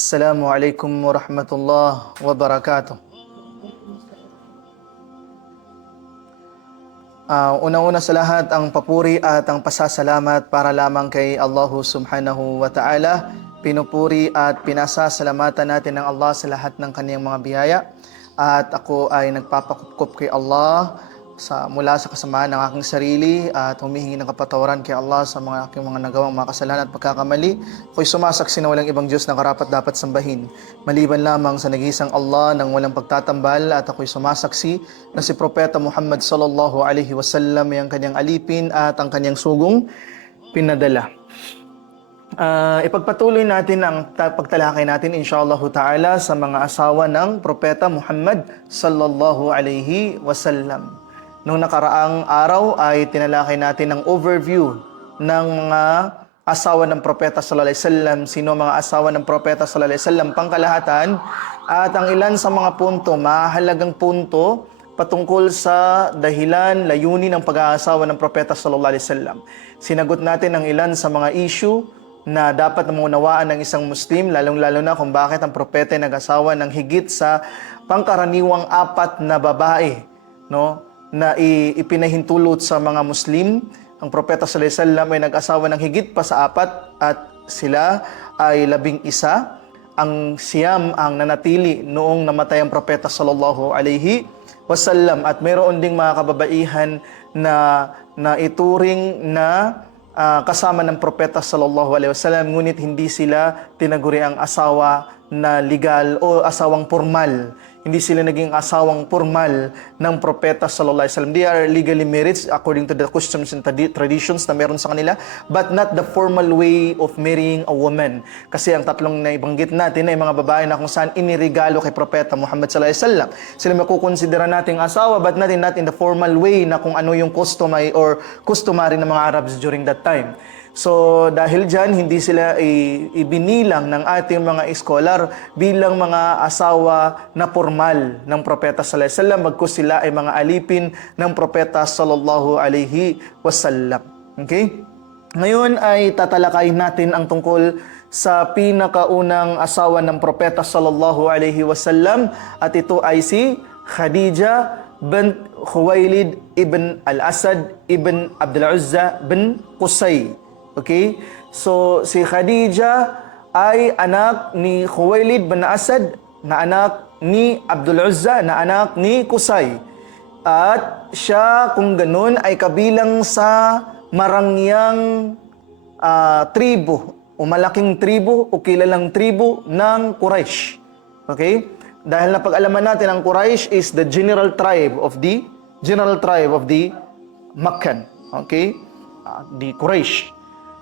Assalamualaikum warahmatullahi wabarakatuh. Unang-una sa lahat, ang papuri at ang pasasalamat para lamang kay Allah subhanahu wa ta'ala. Pinupuri at pinasasalamatan natin ng Allah sa lahat ng kaniyang mga biyaya. At ako ay nagpapakupkup kay Allah mula sa kasamaan ng aking sarili at humihingi ng kapatawaran kay Allah sa mga aking mga nagawang mga kasalanan at pagkakamali. Ako'y sumasaksi na walang ibang Diyos na karapat dapat sambahin maliban lamang sa nag-iisang Allah ng walang pagtatambal, at ako'y sumasaksi na si Propeta Muhammad sallallahu alaihi wasallam ay ang kanyang alipin at ang kanyang sugong pinadala. Ipagpatuloy natin ang pagtalakay natin inshallah ta'ala sa mga asawa ng Propeta Muhammad sallallahu alaihi wasallam. Noong nakaraang araw ay tinalakay natin ang overview ng mga asawa ng Propeta sallallahu alaihi wasallam, sino mga asawa ng Propeta sallallahu alaihi wasallam, pangkalahatan, at ang ilan sa mga punto, mahalagang punto patungkol sa dahilan, layunin ng pag-aasawa ng Propeta sallallahu alaihi wasallam. Sinagot natin ang ilan sa mga issue na dapat maunawaan ng isang Muslim, lalong-lalo na kung bakit ang propeta ay nag-asawa ng higit sa pangkaraniwang 4 na babae, no, na ipinahintulot sa mga Muslim. Ang propeta sallallahu alaihi wasallam ay nag-asawa ng higit pa sa 4 at sila ay 11. Ang siyam ang nanatili noong namatay ang propeta sallallahu alaihi wasallam, at mayroon ding mga kababaihan na ituring na kasama ng propeta sallallahu alaihi wasallam, ngunit hindi sila tinaguri ang asawa na legal o asawang formal. Hindi sila naging asawang formal ng propeta sallallahu alaihi wasallam. They are legally married according to the customs and traditions na meron sa kanila, but not the formal way of marrying a woman. Kasi ang tatlong na ibanggit natin ay mga babae na kung saan iniregalo kay propeta Muhammad sallallahu alaihi wasallam. Sila makukonsidera nating asawa, but not in the formal way na kung ano yung customary ng mga Arabs during that time. So dahil dyan, hindi sila ibinilang ng ating mga scholar bilang mga asawa na formal ng propeta sallallahu alaihi wasallam, bagkus sila ay mga alipin ng propeta sallallahu alaihi wasallam. Okay? Ngayon ay tatalakayin natin ang tungkol sa pinakaunang asawa ng propeta sallallahu alaihi wasallam, at ito ay si Khadija bint Khuwailid ibn al-Asad ibn Abdul Uzza bin Qusay. Okay? So, si Khadija ay anak ni Khuwailid bin Asad, na anak ni Abdul Uzza, na anak ni Qusay. At siya, kung ganun, ay kabilang sa marangyang tribo o malaking tribo o kilalang tribo ng Quraysh. Okay? Dahil napag-alaman natin ang Quraysh is the general tribe of the Meccan. Okay? The Quraysh.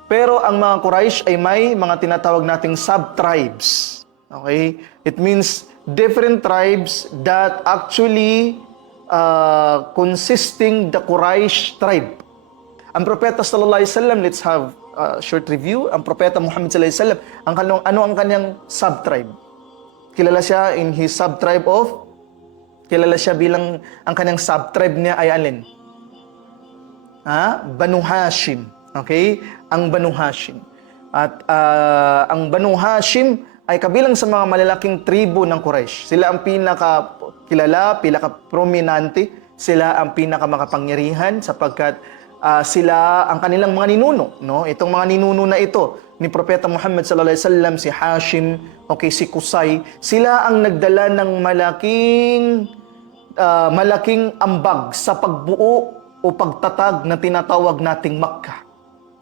Pero ang mga Quraysh ay may mga tinatawag nating sub-tribes. Okay? It means different tribes that actually consisting the Quraysh tribe. Ang propeta sallallahu alaihi wasallam, let's have a short review. Ang propeta Muhammad sallallahu alaihi wasallam, ano ang kanyang sub-tribe? Kilala siya bilang ang kanyang sub-tribe niya ay alin? Banu Hashim. Okay? Ang Banu Hashim. At ang Banu Hashim ay kabilang sa mga malalaking tribo ng Quraysh. Sila ang pinakakilala, pinaka-prominente, sila ang pinakamakapangyarihan sapagkat sila ang kanilang mga ninuno, no? Itong mga ninuno na ito ni Propeta Muhammad sallallahu alaihi wasallam, si Hashim, okay, si Qusay, sila ang nagdala ng malaking ambag sa pagbuo o pagtatag na tinatawag nating Makkah.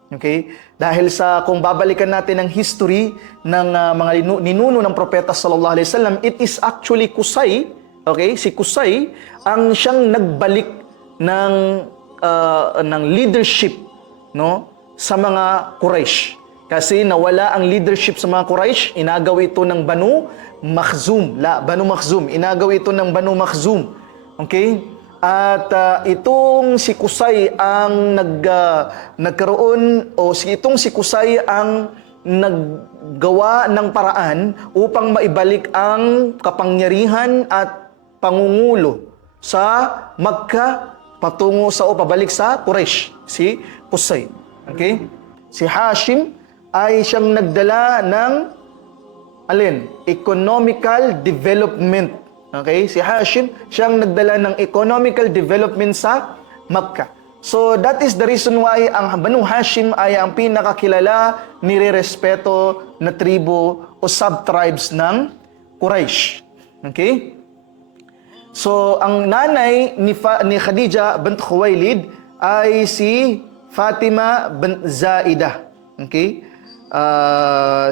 Okay? Dahil kung babalikan natin ang history ng mga ninuno ng propeta sallallahu alaihi wasallam, it is actually Qusay, okay? Si Qusay ang siyang nagbalik ng leadership, no, sa mga Quraysh. Kasi nawala ang leadership sa mga Quraysh, inagaw ito ng Banu Makhzum. Inagaw ito ng Banu Makhzum. Okay? At itong si Qusay ang nagkaroon, itong si Qusay ang naggawa ng paraan upang maibalik ang kapangyarihan at pangungulo sa Makkah pabalik sa Quraysh, si Qusay. Okay? Si Hashim ay siyang nagdala ng alin? Economical development. Okay? Si Hashim, siyang nagdala ng economical development sa Makkah. So that is the reason why ang Banu Hashim ay ang pinakakilala, nirerespeto na tribo o sub-tribes ng Quraysh. Okay? So ang nanay ni Khadija bint Khuwailid ay si Fatima bint Zaidah. Okay?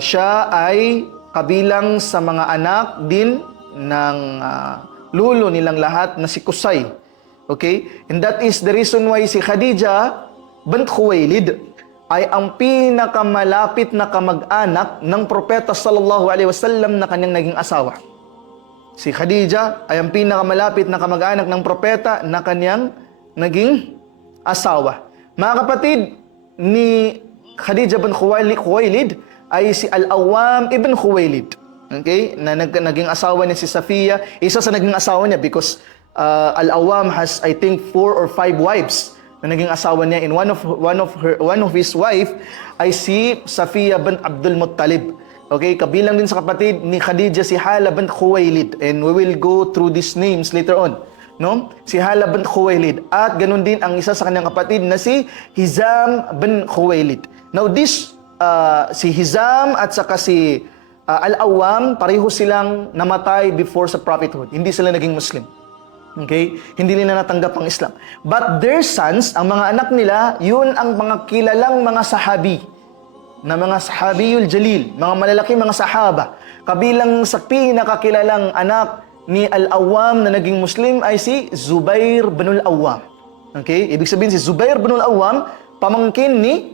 Siya ay kabilang sa mga anak din ng lulo nilang lahat na si Qusay. Okay? And that is the reason why si Khadija bint Khuwailid ay ang pinakamalapit na kamag-anak ng propeta sallallahu alaihi wasallam na kanyang naging asawa. Si Khadija ay ang pinakamalapit na kamag-anak ng propeta na kanyang naging asawa. Mga kapatid, ni Khadija bint Khuwailid ay si Al-Awwam ibn Khuwailid. Okay? Na naging asawa niya si Safiya. Isa sa naging asawa niya because Al-Awwam has, I think, 4 or 5 wives na naging asawa niya. And one of his wife ay si Safiya bint Abdul Muttalib. Okay, kabilang din sa kapatid ni Khadija si Hala bint Khuwailid, and we will go through these names later on. No? Si Hala bint Khuwailid, at ganun din ang isa sa kanyang kapatid na si Hizam bin Khuwailid. Now this si Hizam at saka si Al-Awwam, pareho silang namatay before sa prophethood. Hindi sila naging Muslim. Okay? Hindi nila natanggap ang Islam. But their sons, ang mga anak nila, yun ang mga kilalang mga sahabi, na mga sahabiyul jalil, mga malalaki mga sahaba. Kabilang sa pinakakilalang anak ni Al-Awwam na naging Muslim ay si Zubair bin Al-Awwam. Okay? Ibig sabihin si Zubair bin Al-Awwam, pamangkin ni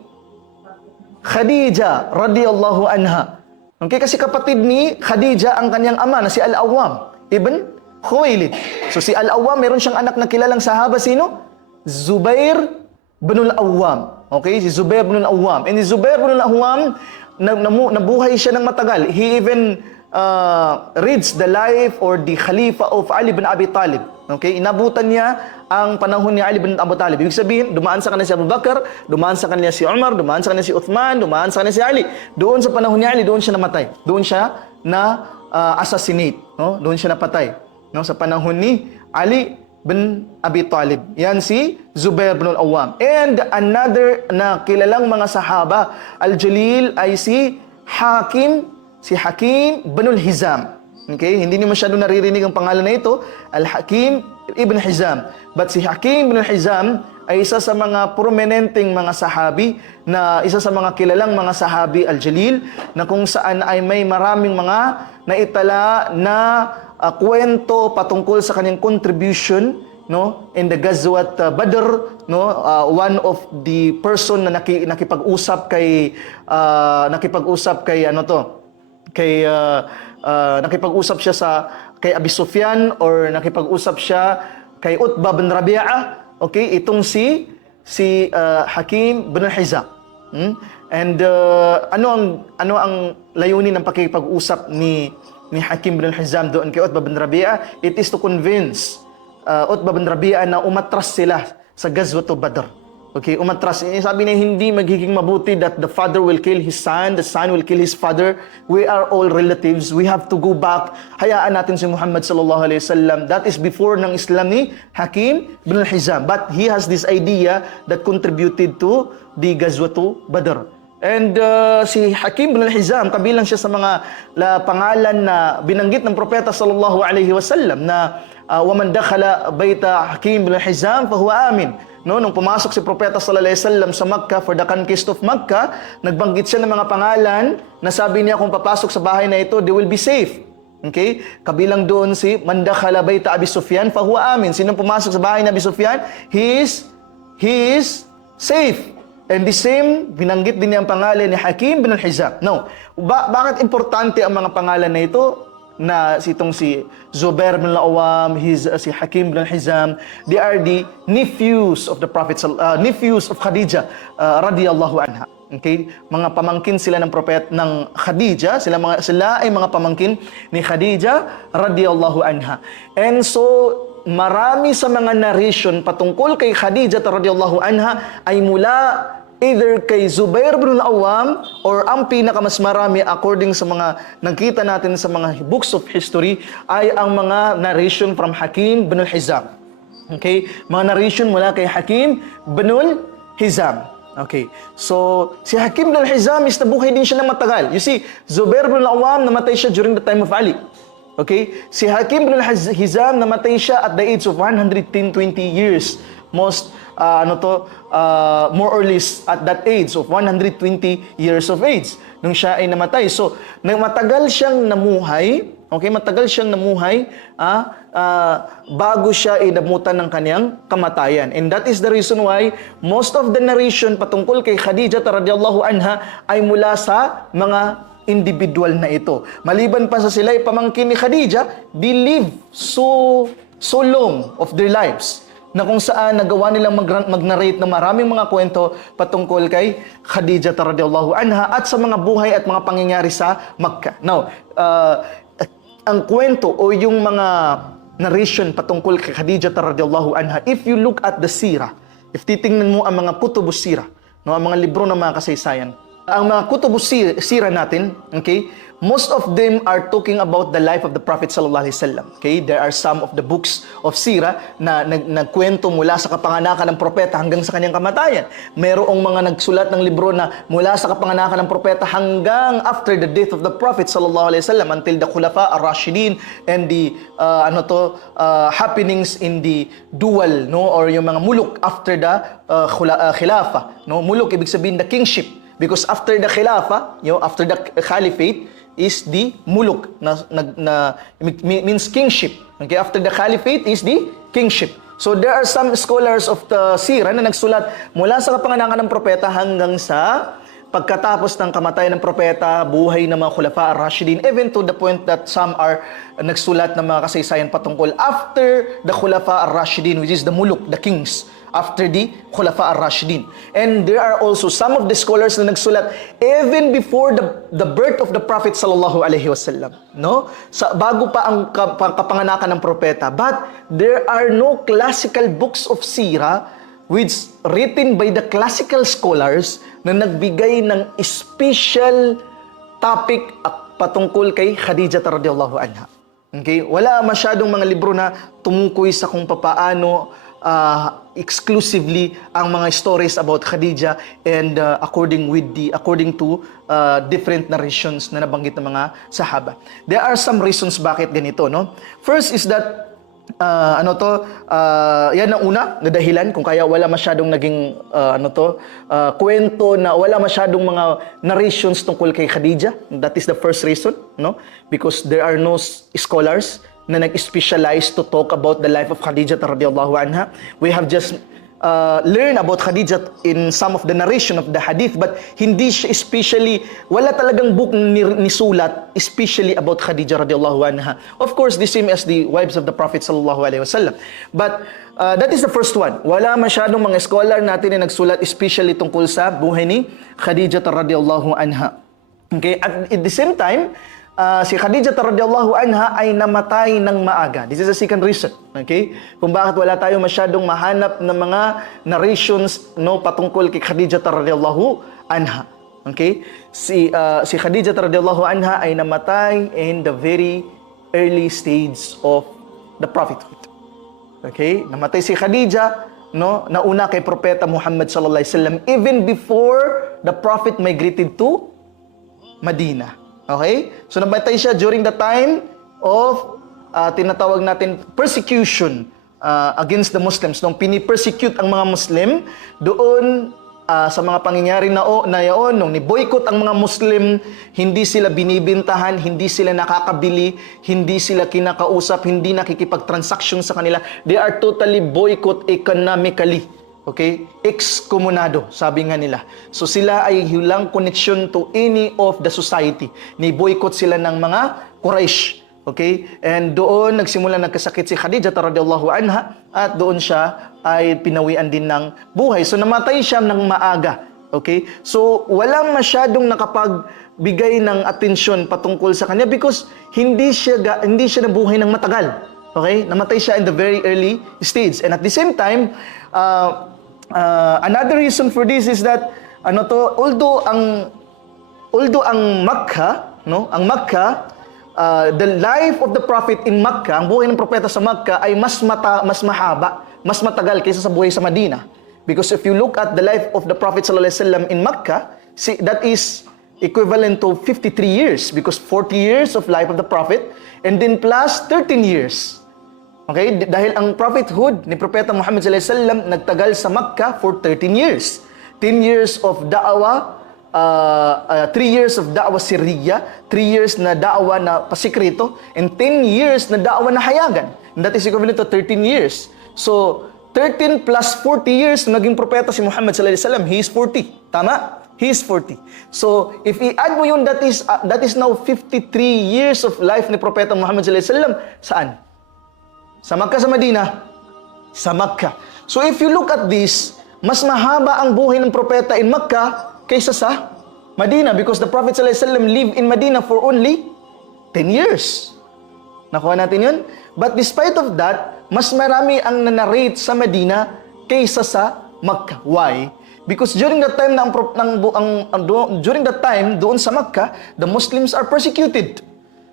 Khadija radhiyallahu anha. Okay? Kasi kapatid ni Khadija ang kanyang ama na si Al-Awwam ibn Khuwailid. So si Al-Awwam, meron siyang anak na kilalang sahaba, sino? Zubair bin Al-Awwam. Okay, si Zubair bin Al-Awwam. And si Zubair bin Al-Awwam, nabuhay siya ng matagal. He even reads the life or the Khalifa of Ali bin Abi Talib. Okay, inabutan niya ang panahon ni Ali bin Abi Talib. Ibig sabihin, dumaan sa kanya si Abu Bakar, dumaan sa kanya si Umar, dumaan sa kanya si Uthman, dumaan sa kanya si Ali. Doon sa panahon ni Ali, doon siya namatay. Doon siya na assassinate. No? Doon siya napatay. No, sa panahon ni Ali bin Abi Talib. Yan si Zubair bin Al-Awwam. And another na kilalang mga sahaba, Al-Jalil, ay si Hakim bin Al-Hizam. Okay? Hindi niyo masyado naririnig ang pangalan na ito, Al-Hakim ibn Hizam. But si Hakim bin Al-Hizam ay isa sa mga prominenteng mga sahabi, na isa sa mga kilalang mga sahabi Al-Jalil, na kung saan ay may maraming mga naitala na kwento patungkol sa kanyang contribution, no, in the Ghazwat Badr, no, one of the person na nakipag-usap kay nakipag-usap siya kay Abi Sufyan, or nakipag-usap siya kay Utbah bin Rabi'ah. Okay, itong si Hakim bin Hizam. And ano ang layunin ng pakikipag-usap ni Hakim bin Hizam doon kay Utbah bin Rabi'ah? It is to convince Utbah bin Rabi'ah na umatras sila sa Ghazwat Badr. Okay, umatras. Sabi niya, hindi magiging mabuti that the father will kill his son, the son will kill his father. We are all relatives. We have to go back. Hayaan natin si Muhammad sallallahu alaihi wasallam. That is before ng Islam ni Hakim bin Hizam. But he has this idea that contributed to the Ghazwat Badr. And si Hakim bin Hizam, kabilang siya sa mga pangalan na binanggit ng propeta sallallahu alaihi wasallam na waman dakhala baita Hakim bin Hizam fahuwa amin. No, nung pumasok si propeta sallallahu alaihi wasallam sa Makkah for the conquest of Makkah, nagbanggit siya ng mga pangalan na sabi niya kung papasok sa bahay na ito, they will be safe. Okay? Kabilang doon si man dakhala baita Abi Sufyan fahuwa amin. Sinong pumasok sa bahay ni Abi Sufyan? He is safe. And the same, binanggit din niya ang pangalan ni Hakim bin Hizam. Now, bakit importante ang mga pangalan na ito? Na si Zubair bin Al-Awwam, si Hakim bin Hizam, they are the nephews of the Prophet, nephews of Khadija radhiyallahu anha. Okay? Mga pamangkin sila ng prophet ng Khadija, sila ay mga pamangkin ni Khadija radhiyallahu anha. And so marami sa mga narration patungkol kay Khadija radhiyallahu anha ay mula either kay Zubair ibn al-Awwam or ang pinakamas marami according sa mga nakita natin sa mga books of history ay ang mga narration from Hakim ibn al-Hizam. Okay? Mga narration mula kay Hakim ibn al-Hizam. Okay. So, si Hakim ibn al-Hizam is nabuhay din siya ng matagal. You see, Zubair ibn al-Awwam namatay siya during the time of Ali. Okay? Si Hakim ibn al-Hizam namatay siya at the age of 110-20 years. More or less at that age of 120 years of age nung siya ay namatay. So, matagal siyang namuhay, okay? Matagal siyang namuhay bago siya ay namutan ng kaniyang kamatayan. And that is the reason why most of the narration patungkol kay Khadijah radhiyallahu anha ay mula sa mga individual na ito. Maliban pa sa sila ay pamangkin ni Khadijah, they live so long of their lives na kung saan nagawa nilang mag-narrate ng maraming mga kwento patungkol kay Khadijah radhiyallahu anha at sa mga buhay at mga pangyayari sa Makkah. Now, ang kwento o yung mga narration patungkol kay Khadijah radhiyallahu anha, if you look at the sira, if titingnan mo ang mga kutubus sira, no, ang mga libro ng mga kasaysayan, ang mga kutubus sira natin, okay, most of them are talking about the life of the Prophet sallallahu alaihi wasallam. Okay, there are some of the books of sira na nagkwento mula sa kapanganakan ng propeta hanggang sa kanyang kamatayan. Merong mga nagsulat ng libro na mula sa kapanganakan ng propeta hanggang after the death of the Prophet sallallahu alaihi wasallam until the Khulafa ar-Rashidin and the happenings in the dual, no, or yung mga muluk after the Khilafah, no. Muluk ibig sabihin the kingship. Because after the Khilafah, after the Caliphate, is the muluk, means kingship. Okay, after the Caliphate is the kingship. So there are some scholars of the Sira na nagsulat mula sa kapanganakan ng propeta hanggang sa pagkatapos ng kamatayan ng propeta, buhay ng mga Khulafa ar-Rashidin, even to the point that some are nagsulat ng mga kasaysayan patungkol after the Khulafa ar-Rashidin, which is the muluk, the kings, after the Khulafa ar-Rashidin. And there are also some of the scholars na nagsulat even before the birth of the Prophet sallallahu alaihi wasallam, no? Bago pa ang kapanganakan ng propeta. But there are no classical books of sira which written by the classical scholars na nagbigay ng special topic patungkol kay Khadijah radhiyallahu anha. Okay? Wala masyadong mga libro na tumukoy sa kung papaano exclusively ang mga stories about Khadijah and according to different narrations na nabanggit ng mga sahaba. There are some reasons bakit ganito, no? First is that yan ang una na dahilan kung kaya wala masyadong naging kwento na wala masyadong mga narrations tungkol kay Khadijah. That is the first reason, no? Because there are no scholars na nag-specialize to talk about the life of Khadijah radhiyallahu anha. We have just learned about Khadijah in some of the narration of the hadith, but hindi siya especially, wala talagang book ni sulat especially about Khadijah radhiyallahu anha. Of course, the same as the wives of the Prophet sallallahu alaihi wasallam. But that is the first one. Wala masyadong mga scholar natin na nagsulat especially tungkol sa buhay ni Khadijah radhiyallahu anha. Okay, at the same time, si Khadijah radhiyallahu anha ay namatay ng maaga. This is the second reason. Okay? Kung bakit wala tayo masyadong mahanap ng mga narrations, no, patungkol kay Khadijah radhiyallahu anha. Okay? Si Khadijah radhiyallahu anha ay namatay in the very early stage of the prophethood. Okay? Namatay si Khadijah, no, nauna kay Propeta Muhammad sallallahu alaihi wasallam even before the prophet migrated to Medina. Okay? So namatay siya during the time of tinatawag natin persecution against the Muslims. Nung pini-persecute ang mga Muslim doon sa mga pangyayari na yaon, nung ni-boycott ang mga Muslim, hindi sila binibintahan, hindi sila nakakabili, hindi sila kinakausap, hindi nakikipag-transaction sa kanila. They are totally boycott economically. Okay? Excommunado, sabi nga nila. So sila ay hilang connection to any of the society. Ni-boycott sila ng mga Quraysh. Okay? And doon nagsimula nagkasakit si Khadijah radhiyallahu anha at doon siya ay pinawian din ng buhay. So namatay siya ng maaga. Okay? So walang masyadong nakapagbigay ng atensyon patungkol sa kanya because hindi siya nabuhay ng matagal. Okay? Namatay siya in the very early stage. And at the same time, another reason for this is that although ang Makkah, no, ang Makkah, the life of the prophet in Makkah, ang buhay ng propeta sa Makkah ay mas mahaba, mas matagal kaysa sa buhay sa Madina. Because if you look at the life of the Prophet sallallahu alaihi wasallam in Makkah, see, that is equivalent to 53 years, because 40 years of life of the prophet and then plus 13 years. Okay? Dahil ang prophethood ni Propeta Muhammad sallallahu alaihi wasallam nagtagal sa Makkah for 13 years. 10 years of da'wah, 3 years of da'wah sirriya, 3 years na da'wah na pasikreto, and 10 years na da'wah na hayagan. And that is equivalent to 13 years. So, 13 plus 40 years na naging propeta si Muhammad sallallahu alaihi wasallam, he is 40. Tama? He is 40. So, if i-add mo yun, that is now 53 years of life ni Propeta Muhammad sallallahu alaihi wasallam. Saan? Sa Makkah, sa Madina? Sa Makkah. So, if you look at this, mas mahaba ang buhay ng propeta in Makkah kaysa sa Madina, because the Prophet sallallahu alaihi wasallam lived in Madina for only 10 years. Nakuha natin yun? But despite of that, mas marami ang nanarrate sa Madina kaysa sa Makkah. Why? Because during that time during that time doon sa Makkah, the Muslims are persecuted.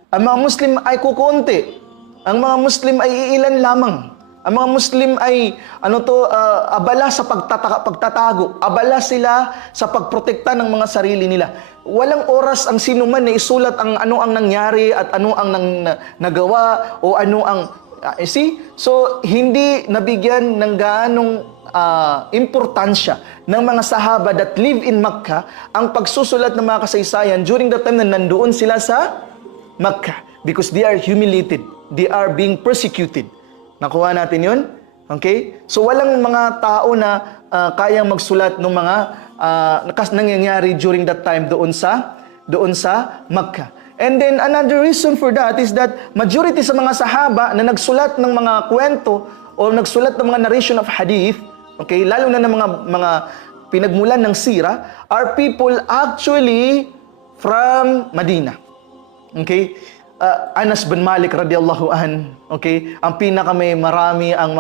Ang mga Muslim ay kukonti. Ang mga Muslim ay iilan lamang. Ang mga Muslim ay abala sa pagtatago. Abala sila sa pagprotekta ng mga sarili nila. Walang oras ang sino man na isulat ang ano ang nangyari at ano ang nagawa o ano ang see? So hindi nabigyan ng gaanong importansya ng mga sahaba that live in Makkah ang pagsusulat ng mga kasaysayan during the time na nandoon sila sa Makkah, because they are humiliated. They are being persecuted. Nakuha natin yun? Okay? So walang mga tao na kayang magsulat ng mga nangyayari during that time doon sa Makkah. And then another reason for that is that majority sa mga sahaba na nagsulat ng mga kwento o nagsulat ng mga narration of hadith, okay, lalo na ng mga pinagmulan ng sira, are people actually from Madina. Okay? Anas bin Malik radiyallahu an, okay, ang may marami ang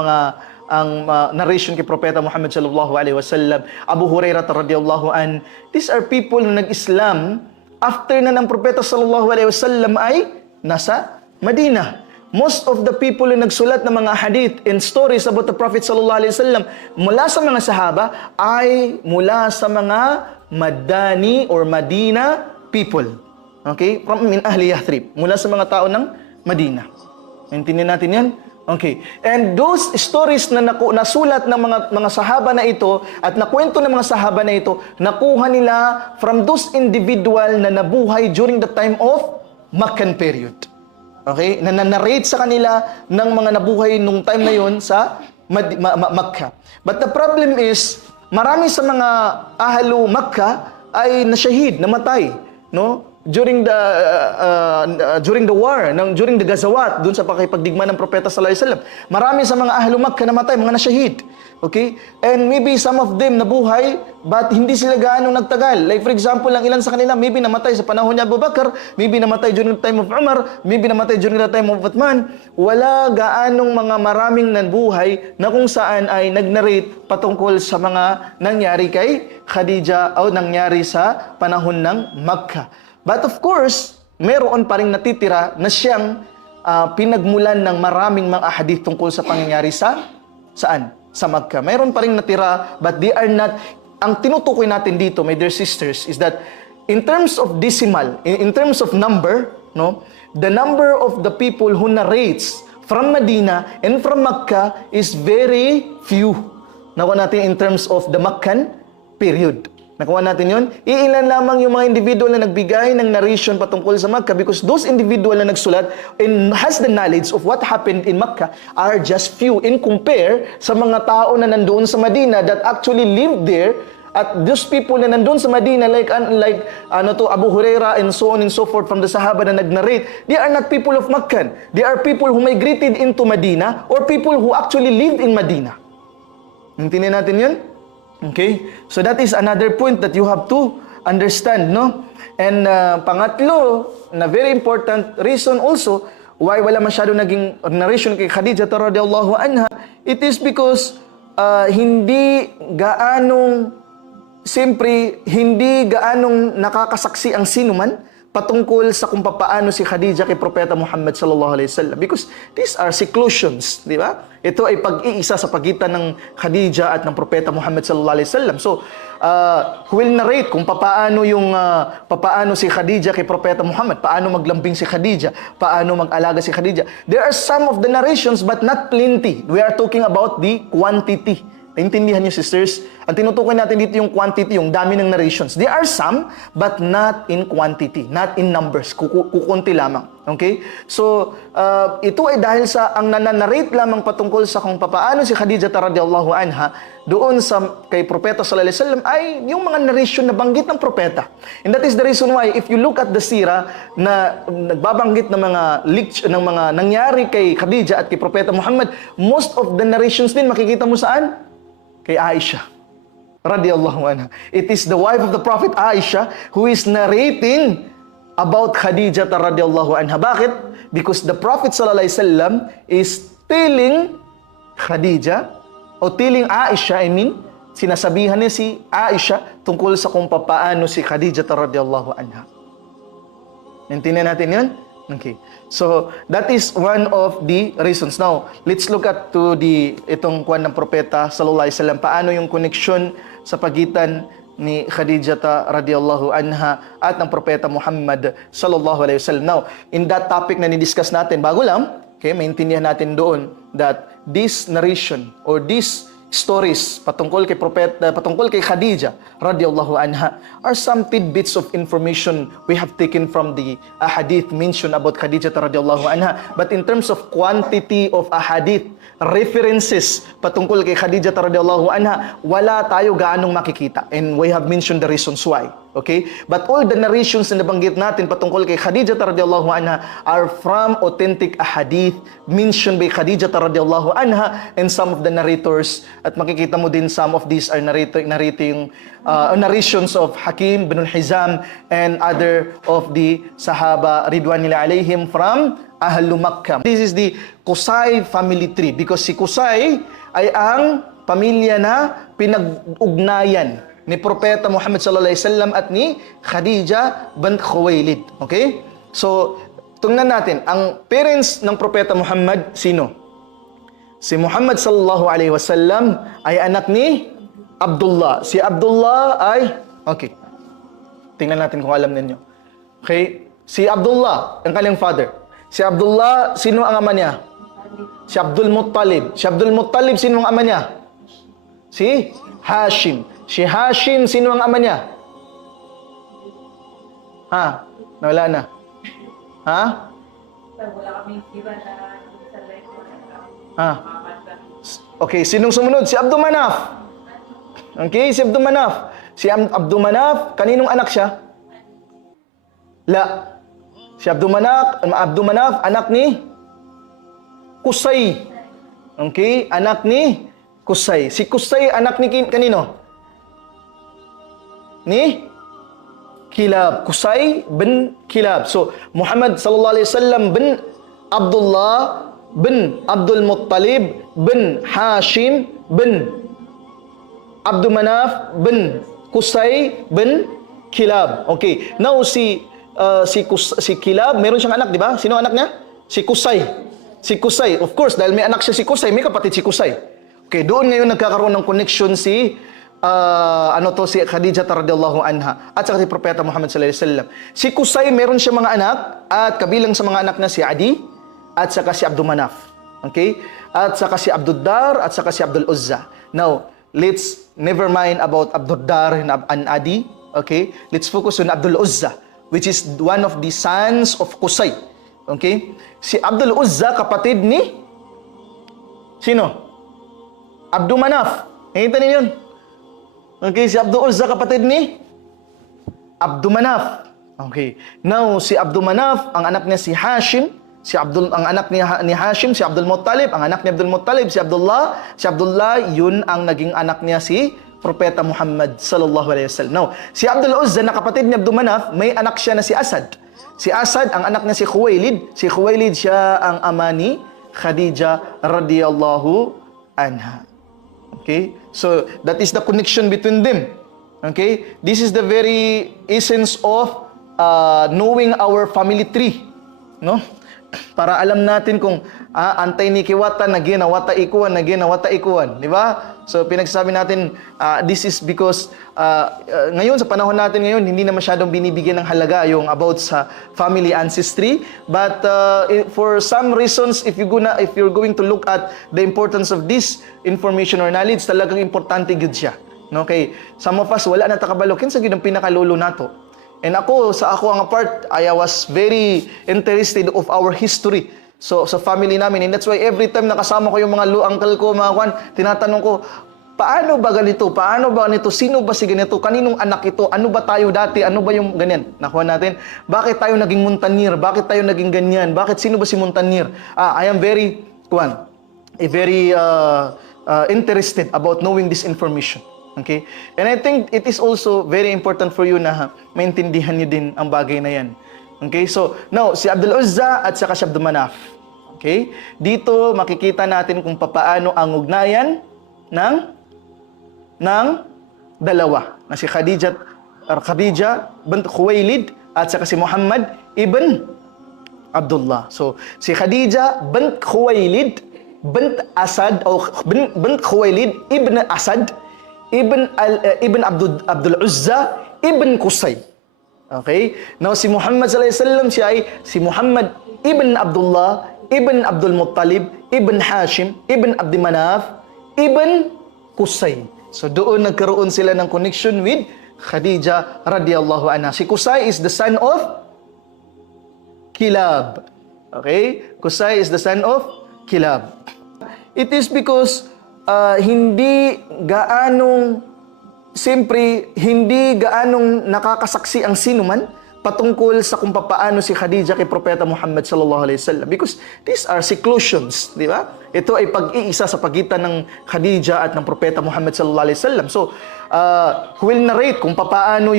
narration kay Propeta Muhammad sallallahu alaihi wasallam. Abu Hurairah radiyallahu an. These are people na nag-Islam after na ng Propeta sallallahu alaihi wasallam ay nasa Madina. Most of the people na nagsulat ng mga hadith and stories about the Prophet sallallahu alaihi wasallam mula sa mga sahaba ay mula sa mga Madani or Madina people. Okay? From min ahli Yathrib. Mula sa mga tao ng Madina. Intindihan natin yan? Okay. And those stories na nasulat ng mga sahaba na ito at nakwento ng mga sahaba na ito, nakuha nila from those individual na nabuhay during the time of Meccan period. Okay? Na narrate sa kanila ng mga nabuhay nung time na yon sa Makkah. But the problem is, marami sa mga ahlu Makkah ay nasyahid, namatay, no? During the war, during the Ghazawat, dun sa pakipagdigma ng Propeta sallallahu alaihi wasallam, marami sa mga ahlu Makkah namatay, mga nasyahid. Okay? And maybe some of them nabuhay, but hindi sila gaano nagtagal. Like for example, ang ilan sa kanila, maybe namatay sa panahon ni Abu Bakar, maybe namatay during the time of Umar, maybe namatay during the time of Uthman. Wala gaanong mga maraming nabuhay na kung saan ay nag-narrate patungkol sa mga nangyari kay Khadija o nangyari sa panahon ng Makkah. But of course, meron pa rin natitira na siyang pinagmulan ng maraming mga hadith tungkol sa pangyayari saan? Sa Makkah. Meron pa rin natira, but they are not. Ang tinutukoy natin dito, my dear sisters, is that in terms of decimal, in terms of number, no, the number of the people who narrates from Medina and from Makkah is very few. Nakuha natin in terms of the Meccan period. Nakuha natin yun? Iilan lamang yung mga individual na nagbigay ng narration patungkol sa Makkah, because those individual na nagsulat and has the knowledge of what happened in Makkah are just few in compare sa mga tao na nandoon sa Madina that actually lived there. At those people na nandoon sa Madina like Abu Hurairah and so on and so forth from the Sahaba na nag-narrate, they are not people of Makkah. They are people who migrated into Madina or people who actually lived in Madina. Intindihan natin yun? Okay? So that is another point that you have to understand, no? And pangatlo, na very important reason also why wala masyado naging narration kay Khadija radhiyallahu anha, it is because hindi gaanong siyempre, hindi gaanong nakakasaksi ang sinuman patungkol sa kung papaano si Khadija kay Propeta Muhammad sallallahu alaihi wasallam, because these are seclusions, di ba? Ito ay pag-iisa sa pagitan ng Khadija at ng Propeta Muhammad sallallahu alaihi wasallam. So, who will narrate kung papaano si Khadija kay Propeta Muhammad, paano maglambing si Khadija, paano mag-alaga si Khadija. There are some of the narrations but not plenty. We are talking about the quantity. Naintindihan niyo, sisters? Ang tinutukoy natin dito yung quantity, yung dami ng narrations. There are some, but not in quantity, not in numbers. Kukunti lamang. Okay? So, ito ay dahil sa ang nananarrate lamang patungkol sa kung papaano si Khadija radhiyallahu anha doon sa kay Propeta sallallahu alaihi wasallam ay yung mga narration na banggit ng Propeta. And that is the reason why if you look at the sira na nagbabanggit ng mga nangyari kay Khadija at kay Propeta Muhammad, most of the narrations din makikita mo saan? Kay Aisha radhiyallahu anha. It is the wife of the Prophet Aisha who is narrating about Khadija radhiyallahu anha. Bakit? Because the Prophet sallallahu alaihi wasallam is telling Khadija o telling Aisha, sinasabihan niya si Aisha tungkol sa kung paano si Khadija radhiyallahu anha. Naintindihan natin 'yun? Okay. So, that is one of the reasons. Now, let's look at to itong kuwan ng Propeta sallallahu alaihi wasallam. Paano yung connection sa pagitan ni Khadija radhiyallahu anha at ng Propeta Muhammad sallallahu alaihi wasallam. Now, in that topic na ni-discuss natin, bago lang, okay, maintindihan natin doon that this narration or these stories patungkol kay Khadija radhiyallahu anha are some tidbits of information we have taken from the ahadith mentioned about Khadija radhiyallahu anha. But in terms of quantity of ahadith references patungkol kay Khadija radhiyallahu anha, wala tayo gaanong makikita, and we have mentioned the reasons why. Okay? But all the narrations na nabanggit natin patungkol kay Khadija radhiyallahu anha are from authentic ahadith mentioned by Khadija radhiyallahu anha and some of the narrators, at makikita mo din some of these are narrations of Hakim bin Hizam and other of the Sahaba ridwanillah alaihim from Ahlu Makkah. This is the Qusay family tree because si Qusay ay ang pamilya na pinag-ugnayan ni Propeta Muhammad sallallahu alaihi wasallam at ni Khadija bint Khuwailid. Okay? So, tingnan natin, ang parents ng Propeta Muhammad, sino? Si Muhammad sallallahu alaihi wasallam ay anak ni Abdullah. Si Abdullah ay, okay, tingnan natin kung alam ninyo. Okay? Si Abdullah, ang kanyang father. Si Abdullah, sino ang ama niya? Si Abdul Muttalib. Si Abdul Muttalib, sino ang ama niya? Si Hashim. Si Hashim, sino ang ama niya? Ha? Nawala na. Ha? Wala kaming iba na sa life ko. Ha? Okay, sinong sumunod? Si Abdul Manaf. Okay, si Abdul Manaf. Si Abdul Manaf, kaninong anak siya? La. Si Abdul Manaf, anak ni Qusay. Okay, anak ni Qusay. Si Qusay, anak ni kanino? Ni Kilab. Qusay bin Kilab. So, Muhammad sallallahu alaihi wasallam bin Abdullah bin Abdul Muttalib bin Hashim bin Abdul Manaf bin Qusay bin Kilab. Okay. Now, si Kilab, meron siyang anak, di ba? Sino anak niya? Si Qusay. Si Qusay. Of course, dahil may anak siya si Qusay, may kapatid si Qusay. Okay, doon ngayon nagkakaroon ng connection si Khadija radhiyallahu anha at saka si Propeta Muhammad sallallahu alaihi wasallam. Si Qusay, meron siya mga anak at kabilang sa mga anak na si Adi at saka si Abdul Manaf. Okay? At saka si Abdul Dar at saka si Abdul Uzza. Now, let's never mind about Abdul Dar and Adi. Okay? Let's focus on Abdul Uzza, which is one of the sons of Qusay. Okay? Si Abdul Uzza, kapatid ni sino? Abdul Manaf. Nakita niyo yun? Okay, si Abdul Uzza, kapatid ni Abdul Manaf. Okay. Now, si Abdul Manaf, ang anak niya si Hashim. Ang anak ni Hashim, si Abdul Muttalib. Ang anak ni Abdul Muttalib, si Abdullah. Si Abdullah, yun ang naging anak niya si Propeta Muhammad sallallahu alaihi wasallam. Now, si Abdul Uzza na kapatid ni Abdul Manaf, may anak siya na si Asad. Si Asad, ang anak niya si Khuwailid. Si Khuwailid, siya ang ama ni Khadija radhiyallahu anha. Okay? So, that is the connection between them. Okay? This is the very essence of knowing our family tree. No? Para alam natin kung antay ni kiwata na ginawata ikuan na ginawata ikuan, di ba? So pinagsasabi natin this is because ngayon sa panahon natin ngayon hindi na masyadong binibigyan ng halaga yung about sa family ancestry, but for some reasons if you're going to look at the importance of this information or knowledge, talagang importante gud siya. No, okay? Some of us wala na takabalo kinsa gid ang pinakalolo nato. And ako, sa ako ang part, I was very interested of our history. So, sa family namin. And that's why every time nakasama ko yung mga uncle ko, mga kwan, tinatanong ko, paano ba ganito? Paano ba ganito? Sino ba si ganito? Kaninong anak ito? Ano ba tayo dati? Ano ba yung ganyan? Nakuha natin. Bakit tayo naging Montañer? Bakit tayo naging ganyan? Bakit sino ba si Montañer? I am very, very interested about knowing this information. Okay? And I think it is also very important for you na maintindihan niyo din ang bagay na yan. Okay? So, now, si Abdul Uzza at saka si Abdul Manaf. Okay? Dito, makikita natin kung papaano ang ugnayan ng dalawa. Na si Khadija bint Khuwailid at saka si Muhammad ibn Abdullah. So, si Khadija bint Khuwailid bint Asad o bint Khuwailid ibn Asad ibn Abdul Uzza ibn Qusay. Okay? Now si Muhammad sallallahu alaihi wasallam siya ay si Muhammad ibn Abdullah ibn Abdul Muttalib ibn Hashim ibn Abd Manaf ibn Qusay. So doon nagkaroon sila ng connection with Khadija radhiyallahu anha. Si Qusay is the son of Kilab. Okay? Qusay is the son of Kilab. It is because hindi gaanong nakakasaksi ang sinuman patungkol sa kung paano si Khadija kay Propeta Muhammad sallallahu alaihi wasallam, because these are seclusions, di ba? Ito ay pag-iisa sa pagitan ng Khadija at ng Propeta Muhammad sallallahu alaihi wasallam. So who will narrate kung paano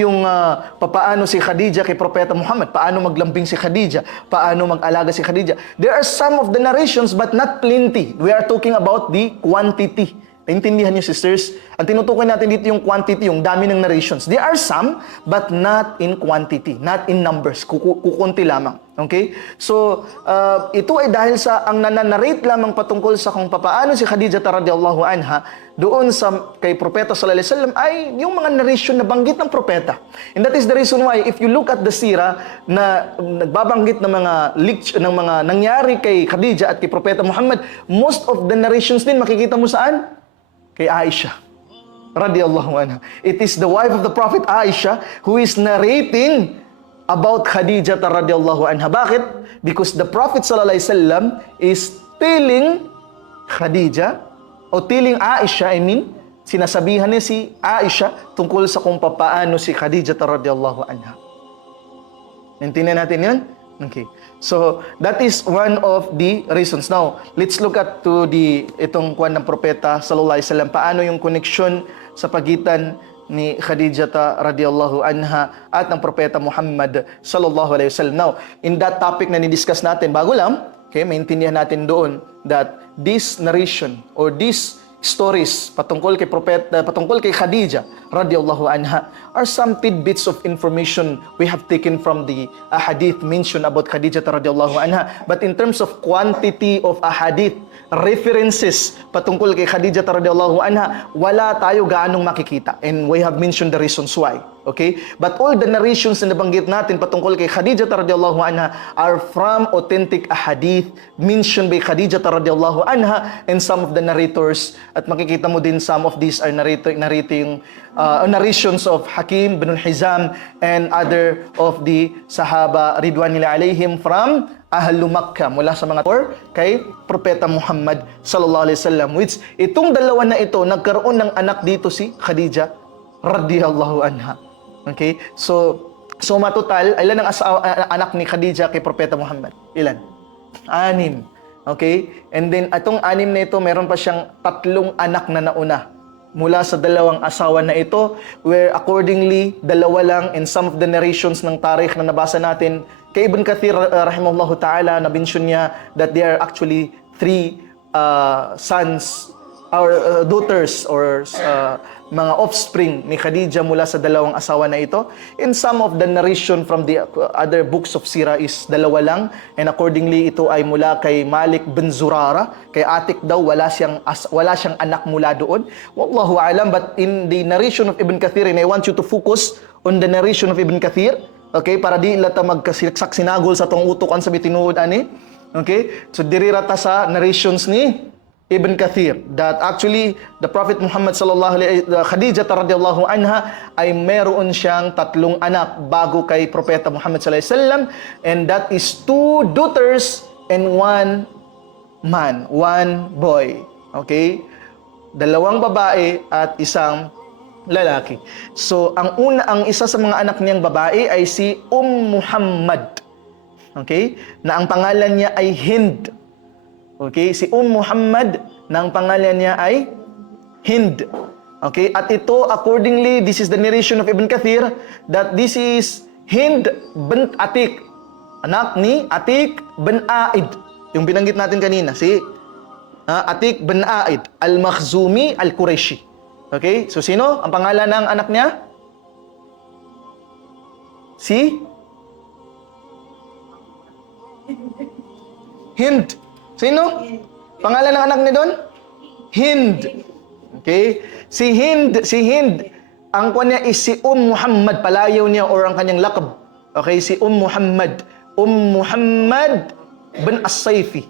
si Khadija kay Propeta Muhammad, paano maglambing si Khadija, paano mag-alaga si Khadija. There are some of the narrations but not plenty. We are talking about the quantity. Naintindihan niyo, sisters? Ang tinutukoy natin dito yung quantity, yung dami ng narrations. There are some, but not in quantity, not in numbers. Kukunti lamang. Okay? So, ito ay dahil sa ang nananarrate lamang patungkol sa kung paano si Khadija radhiyallahu anha doon sa kay Propeta sallallahu alaihi wasallam ay yung mga narration na banggit ng Propeta. And that is the reason why if you look at the sira na nagbabanggit ng mga nangyari kay Khadija at kay Propeta Muhammad, most of the narrations din makikita mo saan? Kay Aisha radhiyallahu anha. It is the wife of the Prophet Aisha who is narrating about Khadija radhiyallahu anha. Bakit? Because the Prophet sallallahu alaihi wasallam is telling Khadija o telling Aisha, sinasabihan niya si Aisha tungkol sa kung paano si Khadija radhiyallahu anha. Naintindihan natin 'yan? Okay. So, that is one of the reasons. Now, let's look at itong kuwan ng Propeta sallallahu alaihi wasallam. Paano yung connection sa pagitan ni Khadija radhiyallahu anha at ng Propeta Muhammad sallallahu alaihi wasallam. Now, in that topic na ni-discuss natin, bago lang, okay, maintindihan natin doon that this narration or these stories patungkol kay Khadija radhiyallahu anha are some tidbits of information we have taken from the ahadith mentioned about Khadija radhiyallahu anha. But in terms of quantity of ahadith references patungkol kay Khadija radhiyallahu anha, wala tayo gaanong makikita, and we have mentioned the reasons why. Okay? But all the narrations na nabanggit natin patungkol kay Khadija radhiyallahu anha are from authentic ahadith mentioned by Khadija radhiyallahu anha and some of the narrators, at makikita mo din some of these are narrations of Hakim bin Hizam and other of the Sahaba ridwanillah alaihim from Ahlu Makkah, mula sa mga kay Propeta Muhammad sallallahu alaihi wasallam, which itong dalawa na ito nagkaroon ng anak dito si Khadija radhiyallahu anha. Okay? So matotal, ilan ang anak ni Khadija kay Propeta Muhammad? Ilan? 6. Okay? And then atong 6 na ito, meron pa siyang 3 anak na nauna mula sa 2 asawa na ito, where accordingly 2 lang, in some of the narrations ng tarikh na nabasa natin kay Ibn Kathir rahimahullahu ta'ala, na-mention niya that there are actually 3 sons daughters or mga offspring ni Khadija mula sa dalawang asawa na ito. In some of the narration from the other books of Sirah is dalawa lang, and accordingly ito ay mula kay Malik bin Zurara. Kay Atik daw wala siyang anak mula doon. Wallahu alam, but in the narration of Ibn Kathir, and I want you to focus on the narration of Ibn Kathir, okay, para di lata magkasilaksak sinagol sa tong utukan sa bitinuod ani. Okay, so dirirata sa narrations ni Ibn Kathir that actually the Prophet Muhammad Khadijah radhiyallahu anha ay meron siyang 3 anak bago kay Propeta Muhammad sallallahu alaihi wasallam, and that is 2 daughters and 1 man, 1 boy. Okay? 2 babae at 1 lalaki. So ang isa sa mga anak niyang babae ay si Muhammad. Okay? Na ang pangalan niya ay Hind. Okay, si Muhammad na ang pangalan niya ay Hind. Okay, at ito accordingly, this is the narration of Ibn Kathir that this is Hind bint Atik, anak ni Atik bin Aid. Yung binanggit natin kanina, si Atik bin Aid al-Makhzumi al-Qurayshi. Okay, so sino ang pangalan ng anak niya? Si Hind. Sino? Pangalan ng anak niya doon? Hind. Okay? Si Hind, ang kanya is si Muhammad, palayaw niya or ang kanyang lakab. Okay? Si Muhammad. Muhammad bin As-Sayfi.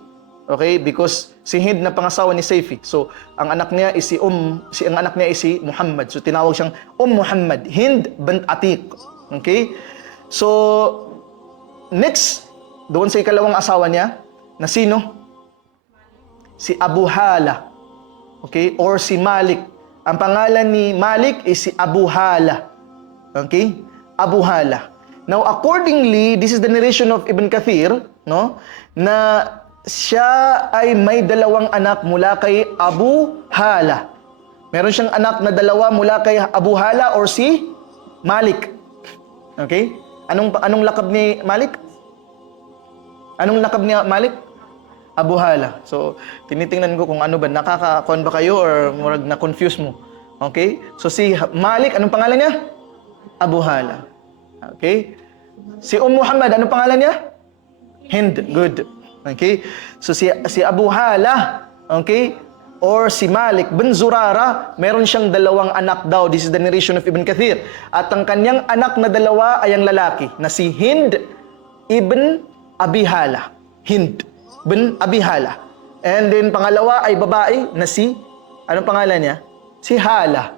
Okay? Because si Hind na pangasawa ni Sayfi. So, ang anak niya is si Muhammad. So, tinawag siyang Muhammad. Hind bin Atik. Okay? So, next, doon sa ikalawang asawa niya, na sino? Si Abu Hala. Okay? Or si Malik. Ang pangalan ni Malik is si Abu Hala. Okay? Abu Hala. Now, accordingly, this is the narration of Ibn Kathir, no? Na siya ay may 2 anak mula kay Abu Hala. Meron siyang anak na 2 mula kay Abu Hala or si Malik. Okay? Anong lakab ni Malik? Anong lakab ni Malik? Abu Hala. So, tinitingnan ko kung ano ba, nakaka-con ba kayo or murag na-confuse mo. Okay? So, si Malik, anong pangalan niya? Abu Hala. Okay? Si Muhammad, anong pangalan niya? Hind. Good. Okay? So, si Abu Hala, okay? Or si Malik bin Zurara, meron siyang 2 anak daw. This is the narration of Ibn Kathir. At ang kanyang anak na 2 ay ang lalaki, na si Hind ibn Abi Hala. Hind bin Abi Hala. And then pangalawa ay babae na si, anong pangalan niya? Si Hala.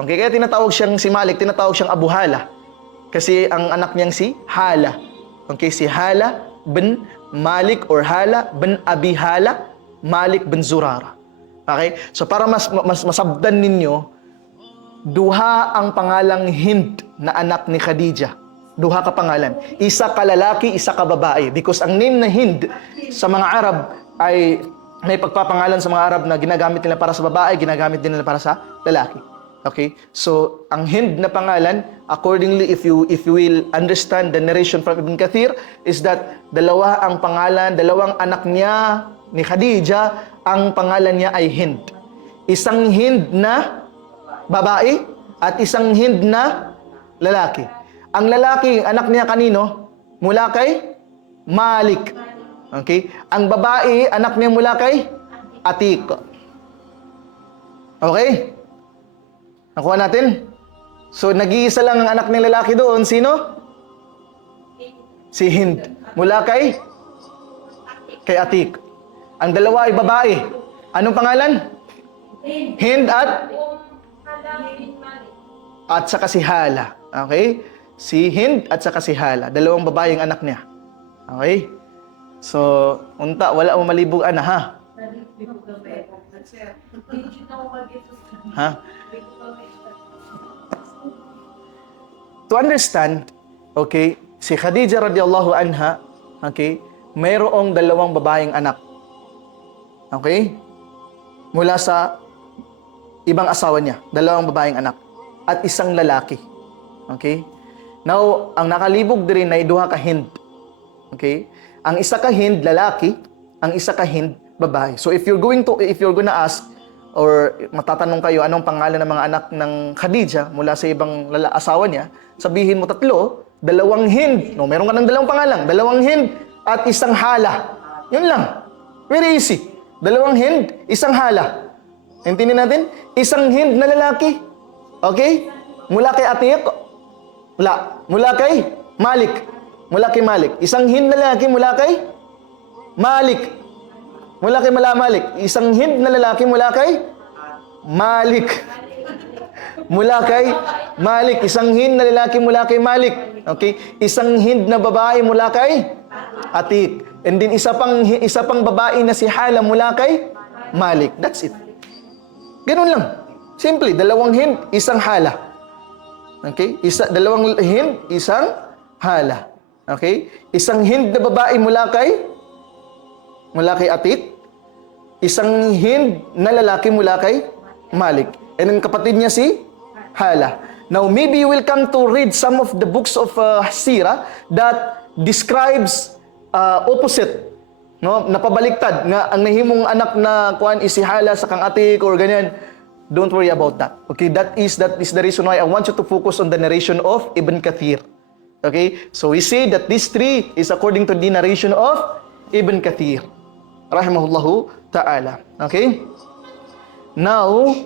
Okay, kaya tinatawag siyang si Malik, tinatawag siyang Abu Hala. Kasi ang anak niyang si Hala. Okay, si Hala bin Malik or Hala bin Abi Hala, Malik bin Zurara. Okay? So para mas masabdan ninyo, 2 ang pangalang Hind na anak ni Khadijah. 2 ka pangalan. Isa ka lalaki, isa ka babae. Because ang name na Hind sa mga Arab ay may pagpapangalan sa mga Arab na ginagamit nila para sa babae, ginagamit din nila para sa lalaki. Okay? So, ang Hind na pangalan, accordingly, if you will understand the narration from Ibn Kathir, is that 2 ang pangalan, 2 anak niya ni Khadijah, ang pangalan niya ay Hind. Isang Hind na babae at isang Hind na lalaki. Ang lalaki, anak niya kanino? Mula kay Malik. Okay? Ang babae, anak niya mula kay Atik. Okay? Nakuha natin? So, nag-iisa lang ang anak ng lalaki doon. Sino? Si Hind. Mula kay Atik. Ang 2 ay babae. Anong pangalan? Hind at saka si Hala. Okay? Si Hind at saka si Hala. 2 babaeng anak niya. Okay? So, unta, wala mo malibog ana, ha? Ha? To understand, okay, si Khadijah radhiyallahu anha, okay, mayroong 2 babaeng anak. Okay? Mula sa ibang asawa niya, 2 babaeng anak at 1 lalaki. Okay? Now, ang nakalibog din ay 2 ka Hind. Okay? Ang isa ka Hind lalaki, ang isa ka Hind babae. So if you're gonna ask, or matatanong kayo anong pangalan ng mga anak ng Khadija mula sa ibang asawa niya, sabihin mo 3, 2 Hind. No, meron ka ng 2 pangalan, 2 Hind at 1 Hala. Yun lang. Very easy. 2 Hind, 1 Hala. Intindihin natin? 1 Hind na lalaki. Okay? Mula kay Atiq. Wala. Mula kay Malik. Mula kay Malik. 1 Hind na lalaki mula kay Malik. Mula kay Malik. 1 Hind na lalaki mula kay Malik. Mula kay Malik. 1 Hind na lalaki mula kay Malik. Okay? 1 Hind na babae mula kay Atiq. And then isa pang babae na si Hala mula kay Malik. That's it. Ganun lang. Simple. 2 Hind, 1 Hala. Okay? 2 Hind, 1 Hala. Okay? 1 Hind na babae mula kay Atiq. 1 Hind na lalaki mula kay Malik. And then kapatid niya si Hala. Now, maybe you will come to read some of the books of Sira that describes opposite. No? Napabaliktad nga ang nahimong anak na kuan is si Hala sa kang Atiq or ganyan. Don't worry about that. Okay, that is the reason why I want you to focus on the narration of Ibn Kathir. Okay? So we say that this 3 is according to the narration of Ibn Kathir rahimahullahu ta'ala. Okay? Now,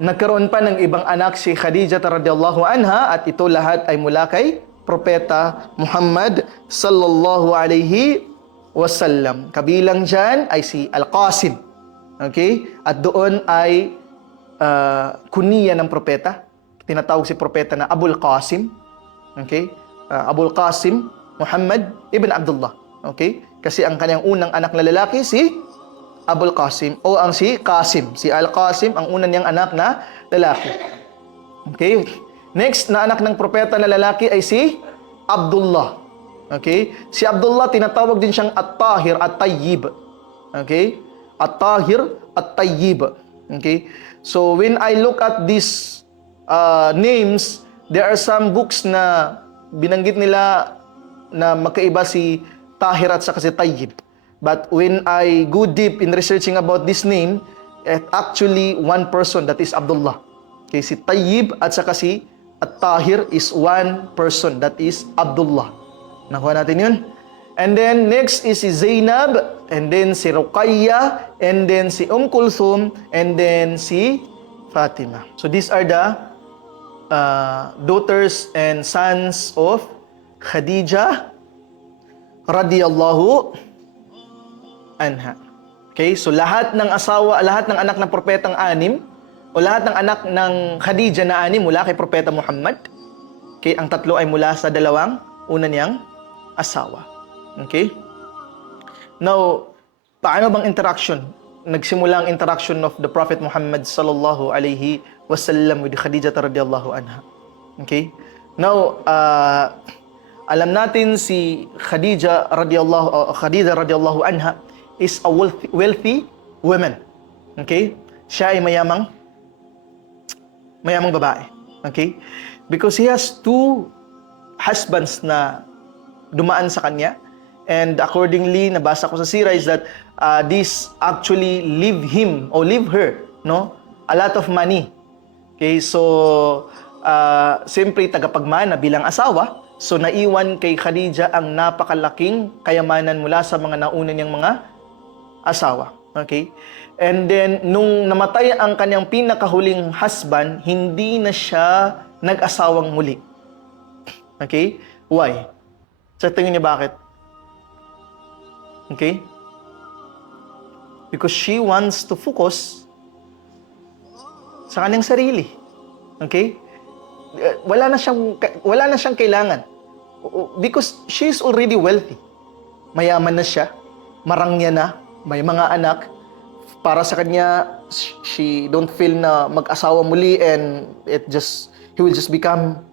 nagkaroon pa ng ibang anak si Khadijah radhiyallahu anha at ito lahat ay mula kay Propeta Muhammad sallallahu alaihi wasallam. Kabilang dyan ay si Al-Qasim. Okay? At doon ay kuniya ng propeta. Tinatawag si propeta na Abul Qasim. Okay? Abul Qasim Muhammad ibn Abdullah. Okay? Kasi ang kanyang unang anak na lalaki si Abul Qasim o ang si Qasim. Si Al-Qasim ang unang niyang anak na lalaki. Okay? Next na anak ng propeta na lalaki ay si Abdullah. Okay? Si Abdullah tinatawag din siyang At-Tahir At-Tayyib. Okay? At-Tahir At-Tayyib. Okay? So when I look at these names, there are some books na binanggit nila na magkaiba si Tahir at saka si Tayyib. But when I go deep in researching about this name, actually one person, that is Abdullah. Okay, si Tayyib at saka si At-Tahir is one person, that is Abdullah. Nakuha natin yun? And then next is si Zainab, and then si Ruqayya, and then si Kulthum, and then si Fatima. So these are the daughters and sons of Khadijah radiyallahu anha. Okay, so lahat ng anak ng propetang 6, o lahat ng anak ng Khadijah na 6 mula kay Propeta Muhammad. Okay, ang 3 ay mula sa 2 una niyang asawa. Okay? Now, paano bang interaction? Nagsimula ang interaction of the Prophet Muhammad sallallahu alaihi wasallam with Khadijah radhiyallahu anha. Okay? Now, alam natin si Khadijah radhiyallahu anha is a wealthy woman. Okay? Siya ay mayamang babae. Okay? Because he has 2 husbands na dumaan sa kanya. And accordingly, nabasa ko sa sira is that this actually leave her, no? A lot of money. Okay, so siyempre tagapagmana bilang asawa, so naiwan kay Khadijah ang napakalaking kayamanan mula sa mga nauna niyang mga asawa. Okay? And then nung namatay ang kanyang pinakahuling husband, hindi na siya nag-asawang muli. Okay? Why? Sa tingin niyo bakit? Okay? Because she wants to focus sa kanyang sarili. Okay? Wala na siyang kailangan. Because she is already wealthy. Mayaman na siya, marangya na, may mga anak. Para sa kanya, she don't feel na mag-asawa muli and he will just become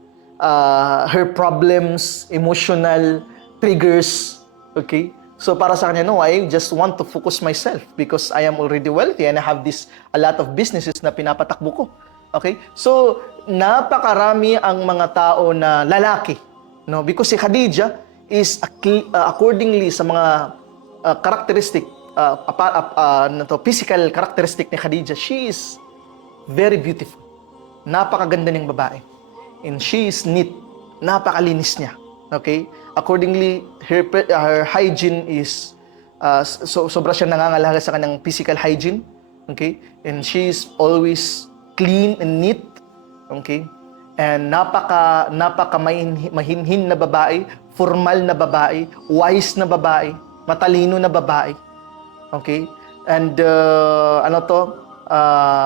her problems, emotional triggers. Okay? So para sa kanya, no, I just want to focus myself because I am already wealthy and I have a lot of businesses na pinapatakbo ko. Okay? So, napakarami ang mga tao na lalaki. No? Because si Khadijah is accordingly sa mga characteristic physical characteristic ni Khadija, she is very beautiful. Napakaganda niyang babae. And she is neat. Napakalinis niya. Okay? Accordingly, her hygiene is sobra siya nangangalaga sa kanyang physical hygiene. Okay? And she is always clean and neat. Okay? And napaka mahinhin na babae, formal na babae, wise na babae, matalino na babae. Okay? And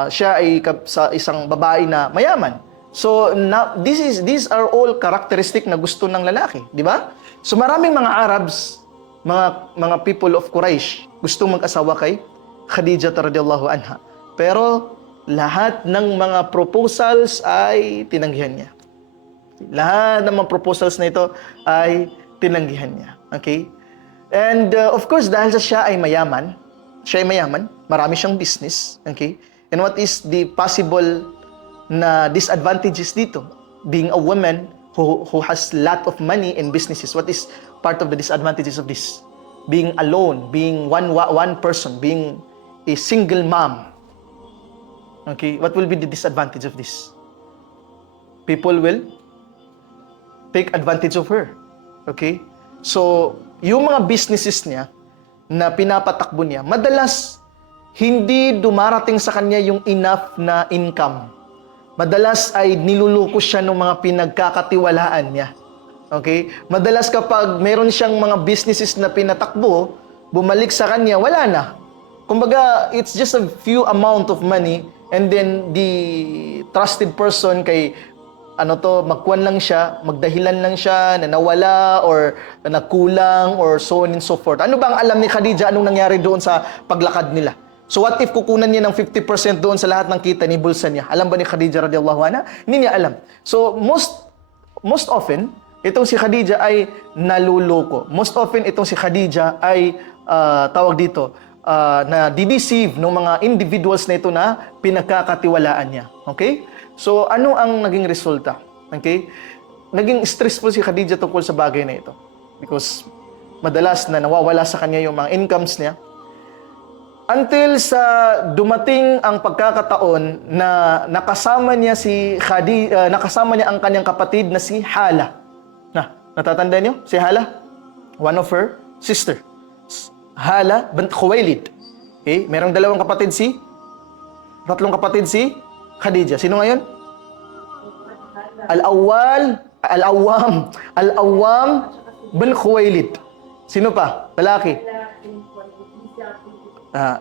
siya ay sa isang babae na mayaman. So these are all characteristic na gusto ng lalaki, di ba? So maraming mga Arabs, mga people of Quraysh, gusto mag-asawa kay Khadija radhiyallahu anha. Pero lahat ng mga proposals ay tinanggihan niya. Lahat ng mga proposals na ito ay tinanggihan niya. Okay? And of course, dahil siya ay mayaman, marami siyang business. Okay? And what is the possible na disadvantages dito? Being a woman who has lot of money and businesses, what is part of the disadvantages of this? Being alone, being one person, being a single mom. Okay, what will be the disadvantage of this? People will take advantage of her. Okay? So, yung mga businesses niya na pinapatakbo niya, madalas hindi dumarating sa kanya yung enough na income. Madalas ay niluluko siya ng mga pinagkakatiwalaan niya. Okay? Madalas kapag meron siyang mga businesses na pinatakbo, bumalik sa kanya, wala na. Kumbaga, it's just a few amount of money and then the trusted person kay magkuhan lang siya, magdahilan lang siya na nawala or nagkulang or so on and so forth. Ano bang alam ni Khadija anong nangyari doon sa paglakad nila? So what if kukunan niya ng 50% doon sa lahat ng kita ni bulsa niya? Alam ba ni Khadija radhiyallahu anha? Hindi niya alam. So most often, itong si Khadija ay naluloko. Most often, itong si Khadija ay na dideceive ng mga individuals na ito na pinagkakatiwalaan niya. Okay? So, ano ang naging resulta? Okay? Naging stressful si Khadija tungkol sa bagay na ito. Because madalas na nawawala sa kanya yung mga incomes niya. Until sa dumating ang pagkakataon na nakasama niya ang kanyang kapatid na si Hala. Natatandaan niyo? Si Hala? One of her sister. Hala bint Khuwailid. Okay? Merong tatlong kapatid si Khadija. Sino ngayon? Al-Awwam bin Khuwailid. Sino pa? Lalaki.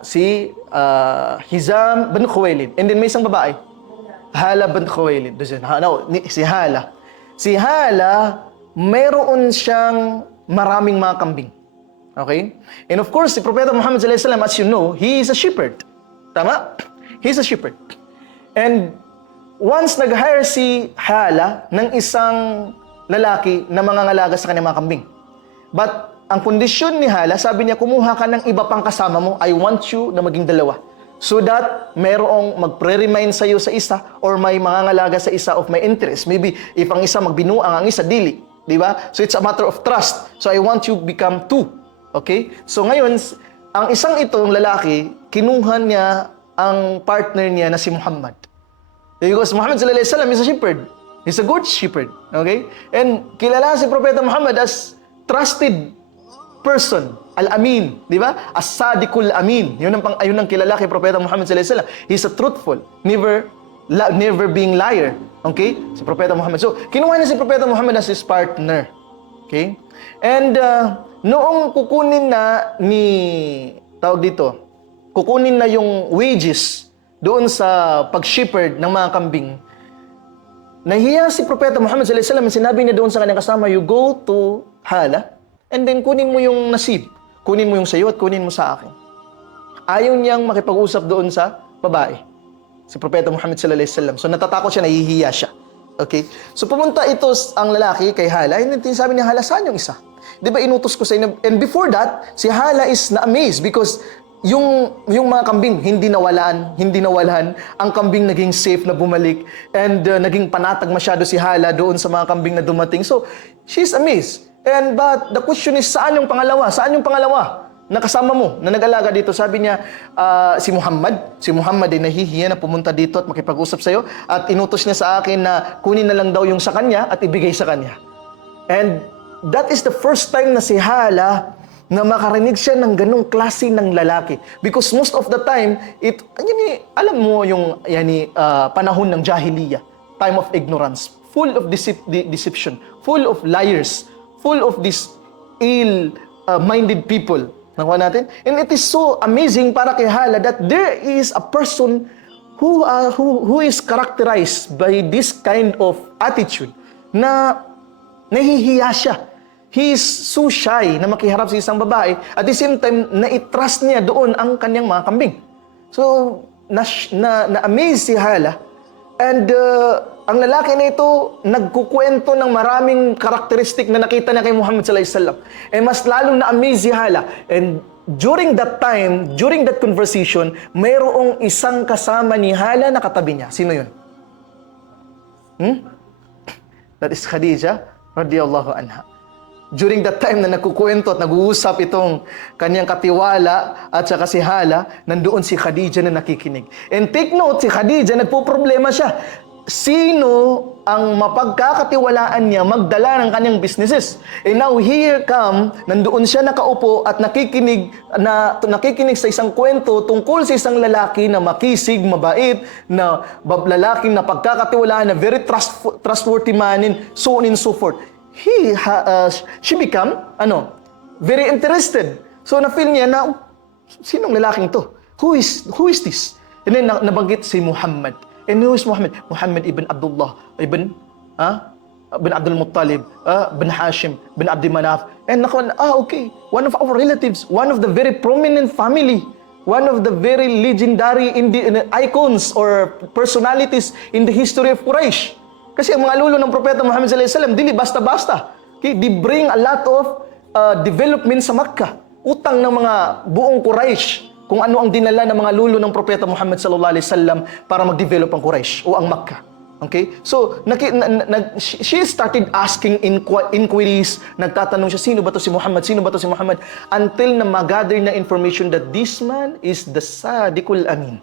Si Hizam bin Khuwailid. And then may isang babae. Hala bint Khuwailid. Si Hala. Si Hala, mayroon siyang maraming mga kambing. Okay? And of course, si Propeta Muhammad sallallahu alaihi wasallam, as you know, he is a shepherd. Tama? He is a shepherd. And once nag-hire si Hala ng isang lalaki na mangangalaga sa kanyang mga kambing. But ang kondisyon ni Hala, sabi niya, kumuha ka ng iba pang kasama mo, I want you na maging dalawa. So that mayroong magpre-remind sa iyo sa isa or may mangangalaga sa isa of my interest. Maybe if ang isa magbinuang, ang isa dili. Di ba? So it's a matter of trust. So I want you become two. Okay? So ngayon, ang isang itong lalaki, kinuha niya ang partner niya na si Muhammad. Because Muhammad sallallahu alaihi wasallam is a shepherd. He's a good shepherd. Okay? And kilala si Propeta Muhammad as trusted person. Al-Amin. Di ba? As-Sadiqul Amin. Yun ang kilala kay Propeta Muhammad sallallahu alaihi wasallam. He's a truthful. Never being liar. Okay? Si Propeta Muhammad. So, kinuha niya si Propeta Muhammad as his partner. Okay? And noong kukunin na kukunin na yung wages doon sa pag-shepherd ng mga kambing, nahiya si Propeta Muhammad sallallahu alaihi wasallam, sinabi niya doon sa kanyang kasama, you go to Hala, and then kunin mo yung nasib. Kunin mo yung sayo at kunin mo sa akin. Ayaw niyang makipag-usap doon sa babae. Si Propeta Muhammad sallallahu alaihi wasallam. So natatakot siya, nahihiya siya. Okay? So pumunta ito ang lalaki kay Hala, and then sabi niya, Hala, saan yung isa? Di ba inutos ko sa inyo? And before that, si Hala is na-amazed because yung mga kambing hindi nawalan, ang kambing naging safe na bumalik, and naging panatag masyado si Hala doon sa mga kambing na dumating. So, she's amazed. But the question is, saan yung pangalawa? na kasama mo, na nag-alaga dito, sabi niya, si Muhammad ay nahihiya na pumunta dito at makipag-usap sa'yo at inutos niya sa akin na kunin na lang daw yung sa kanya at ibigay sa kanya. And that is the first time na si Hala na makarinig siya ng ganong klase ng lalaki. Because most of the time, alam mo yung panahon ng Jahiliyyah, time of ignorance, full of deception, full of liars, full of these ill-minded people. Nakuha natin? And it is so amazing para kay Hala that there is a person who is characterized by this kind of attitude na nahihiya siya. He is so shy na makiharap sa isang babae. At the same time, na-trust niya doon ang kanyang mga kambing. So, na-amaze si Hala. And ang lalaki na ito, nagkukwento ng maraming karakteristik na nakita na kay Muhammad sallallahu alaihi wasallam. And mas lalong na-amaze si Hala. And during that time, during that conversation, mayroong isang kasama ni Hala na katabi niya. Sino yun? That is Khadija radiyallahu anha. During that time na nagkukwento at nag-uusap itong kanyang katiwala at saka si Hala, nandoon si Khadija na nakikinig. And take note, si Khadija, nagpo-problema siya. Sino ang mapagkakatiwalaan niya magdala ng kanyang businesses? And now here come, nandoon siya nakaupo at nakikinig sa isang kwento tungkol sa isang lalaki na makisig, mabait, na lalaki na pagkakatiwalaan, na very trustworthy man, and so on and so forth. She become very interested. So na-feel niya na, sinong lalaking to? Who is this? And then nabanggit si Muhammad. And who is Muhammad? Muhammad ibn Abdullah, ibn Abdul Muttalib, ibn Hashim, ibn Abdi Manaf. And okay, one of our relatives, one of the very prominent family, one of the very legendary icons or personalities in the history of Quraysh. Kasi ang mga lulo ng Propeta Muhammad sallallahu alaihi wasallam, dili basta-basta. Okay? They bring a lot of development sa Makkah. Utang ng mga buong Quraysh kung ano ang dinala ng mga lulo ng Propeta Muhammad sallallahu alaihi wasallam para mag-develop ang Quraysh o ang Makkah. Okay? So, she started asking inquiries, nagtatanong siya, sino ba to si Muhammad? Sino ba to si Muhammad? Until na mag-gather na information that this man is the Sadiqul Amin.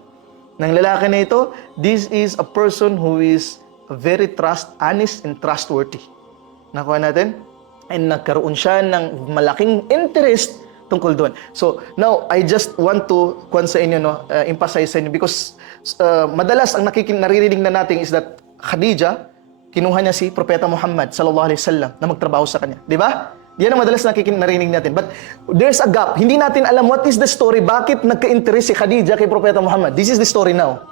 Nang lalaki na ito, this is a person who is very honest and trustworthy. Nakuha natin? And nagkaroon siya ng malaking interest tungkol doon. So, now, I just want to sa inyo, emphasize sa inyo because madalas ang naririnig na natin is that Khadija, kinuha niya si Propeta Muhammad sallallahu alaihi wasallam na magtrabaho sa kanya. Di ba? Yan ang madalas narinig natin. But there's a gap. Hindi natin alam what is the story. Bakit nagka-interest si Khadija kay Propeta Muhammad? This is the story now.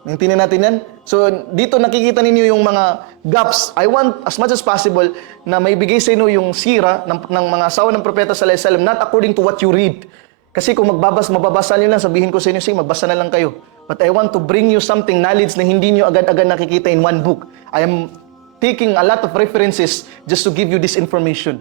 Tingnan natin yan. So, dito nakikita ninyo yung mga gaps. I want, as much as possible, na maibigay sa inyo yung sira ng mga asawa ng Propeta sallallahu alaihi wasallam, not according to what you read. Kasi kung mababasa nyo lang, sabihin ko sa inyo, sige, magbasa na lang kayo. But I want to bring you something, knowledge na hindi nyo agad-agad nakikita in one book. I am taking a lot of references just to give you this information.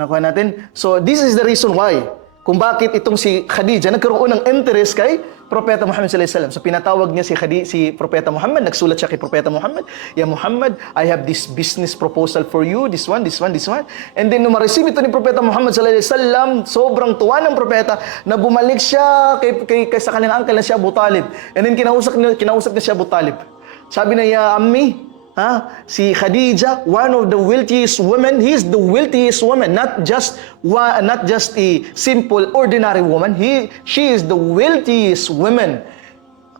Nakuha natin? So, this is the reason why. Kung bakit itong si Khadija nagkaroon ng interest kay Propeta Muhammad sallallahu alaihi wasallam. So pinatawag niya si Propeta Muhammad, nagsulat siya kay Propeta Muhammad, "Ya Muhammad, I have this business proposal for you, this one. And then nung ma-receive ito ni Propeta Muhammad sallallahu alaihi wasallam, sobrang tuwa ng propeta na bumalik siya kay sa kanyang uncle na si Abu Talib. And then kinausap niya si Abu Talib. Sabi niya, "Ya ammi, si Khadija, one of the wealthiest women, he is the wealthiest woman, not just a simple ordinary woman. She is the wealthiest woman.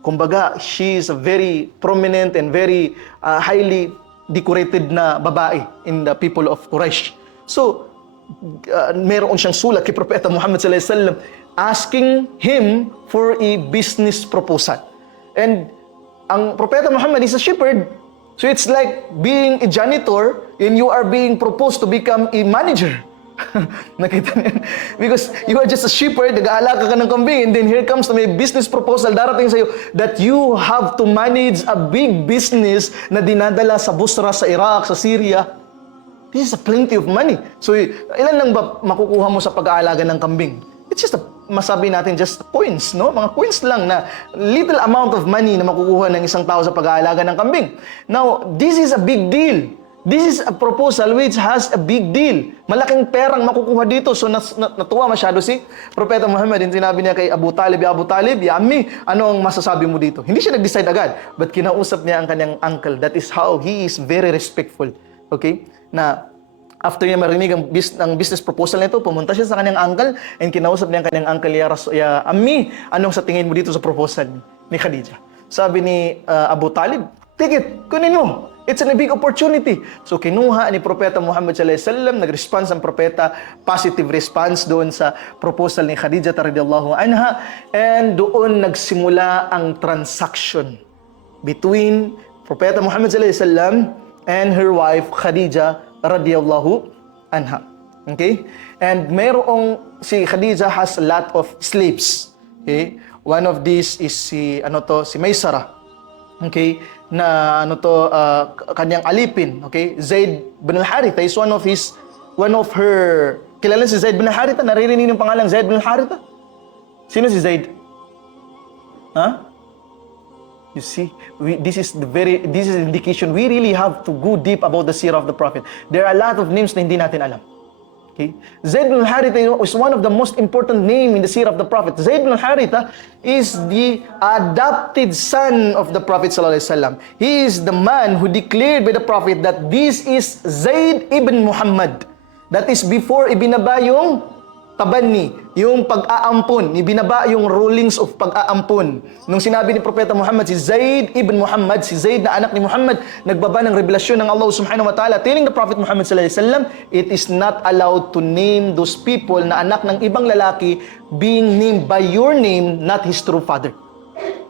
Kumbaga, she is a very prominent and very highly decorated na babae in the people of Quraysh." So, meron siyang sulat kay Propeta Muhammad sallallahu alaihi wasallam asking him for a business proposal. And ang Propeta Muhammad is a shepherd. So it's like being a janitor and you are being proposed to become a manager. Nakita niyo? Because you are just a shepherd, nag-aalaga ka ng kambing, and then here comes may business proposal darating sa iyo that you have to manage a big business na dinadala sa Busra, sa Iraq, sa Syria. This is a plenty of money. So ilan lang ba makukuha mo sa pag-aalaga ng kambing? It's just masabi natin just coins, no? Mga coins lang na little amount of money na makukuha ng isang tao sa pag-aalaga ng kambing. Now, this is a big deal. this is a proposal which has a big deal. Malaking perang makukuha dito. So natuwa masyado si Propeta Muhammad. Yung sinabi niya kay Abu Talib, Ya Ammi, ano ang masasabi mo dito? Hindi siya nag-decide agad, but kinausap niya ang kanyang uncle. That is how he is very respectful. Okay? Na after niya marinig ang business proposal nito, pumunta siya sa kanyang uncle and kinausap niya ang kanyang uncle, Ya Ammi, anong sa tingin mo dito sa proposal ni Khadija? Sabi ni Abu Talib, take it, kunin mo. It's a big opportunity. So kinuha ni Propeta Muhammad sallallahu alaihi wasallam, nag-response ang propeta, positive response doon sa proposal ni Khadija radhiyallahu anha, and doon nagsimula ang transaction between Propeta Muhammad sallallahu alaihi wasallam and her wife Khadija radhiyallahu anha. Okay? And si Khadija has a lot of slaves. Okay? One of these is si Maysara. Okay? Na kanyang alipin. Okay? Zaid bin al-Haritha is one of her, kilala si Zaid bin al-Haritha? Naririnig yung pangalang Zaid bin al-Haritha? Sino si Zaid? You see, this is indication we really have to go deep about the seerah of the Prophet. There are a lot of names na hindi natin alam. Okay? Zaid bin al-Haritha is one of the most important name in the seerah of the Prophet. Zaid bin al-Haritha is the adopted son of the Prophet sallallahu alaihi wasallam. He is the man who declared by the Prophet that this is Zaid ibn Muhammad. That is before ibinaba yung tabanni, yung pag-aampon, ibinaba yung rulings of pag-aampon. Nung sinabi ni Propeta Muhammad, si Zaid ibn Muhammad, si Zaid na anak ni Muhammad, nagbaba ng revelasyon ng Allah subhanahu wa ta'ala, telling the Prophet Muhammad sallallahu alaihi wasallam, it is not allowed to name those people na anak ng ibang lalaki being named by your name, not his true father.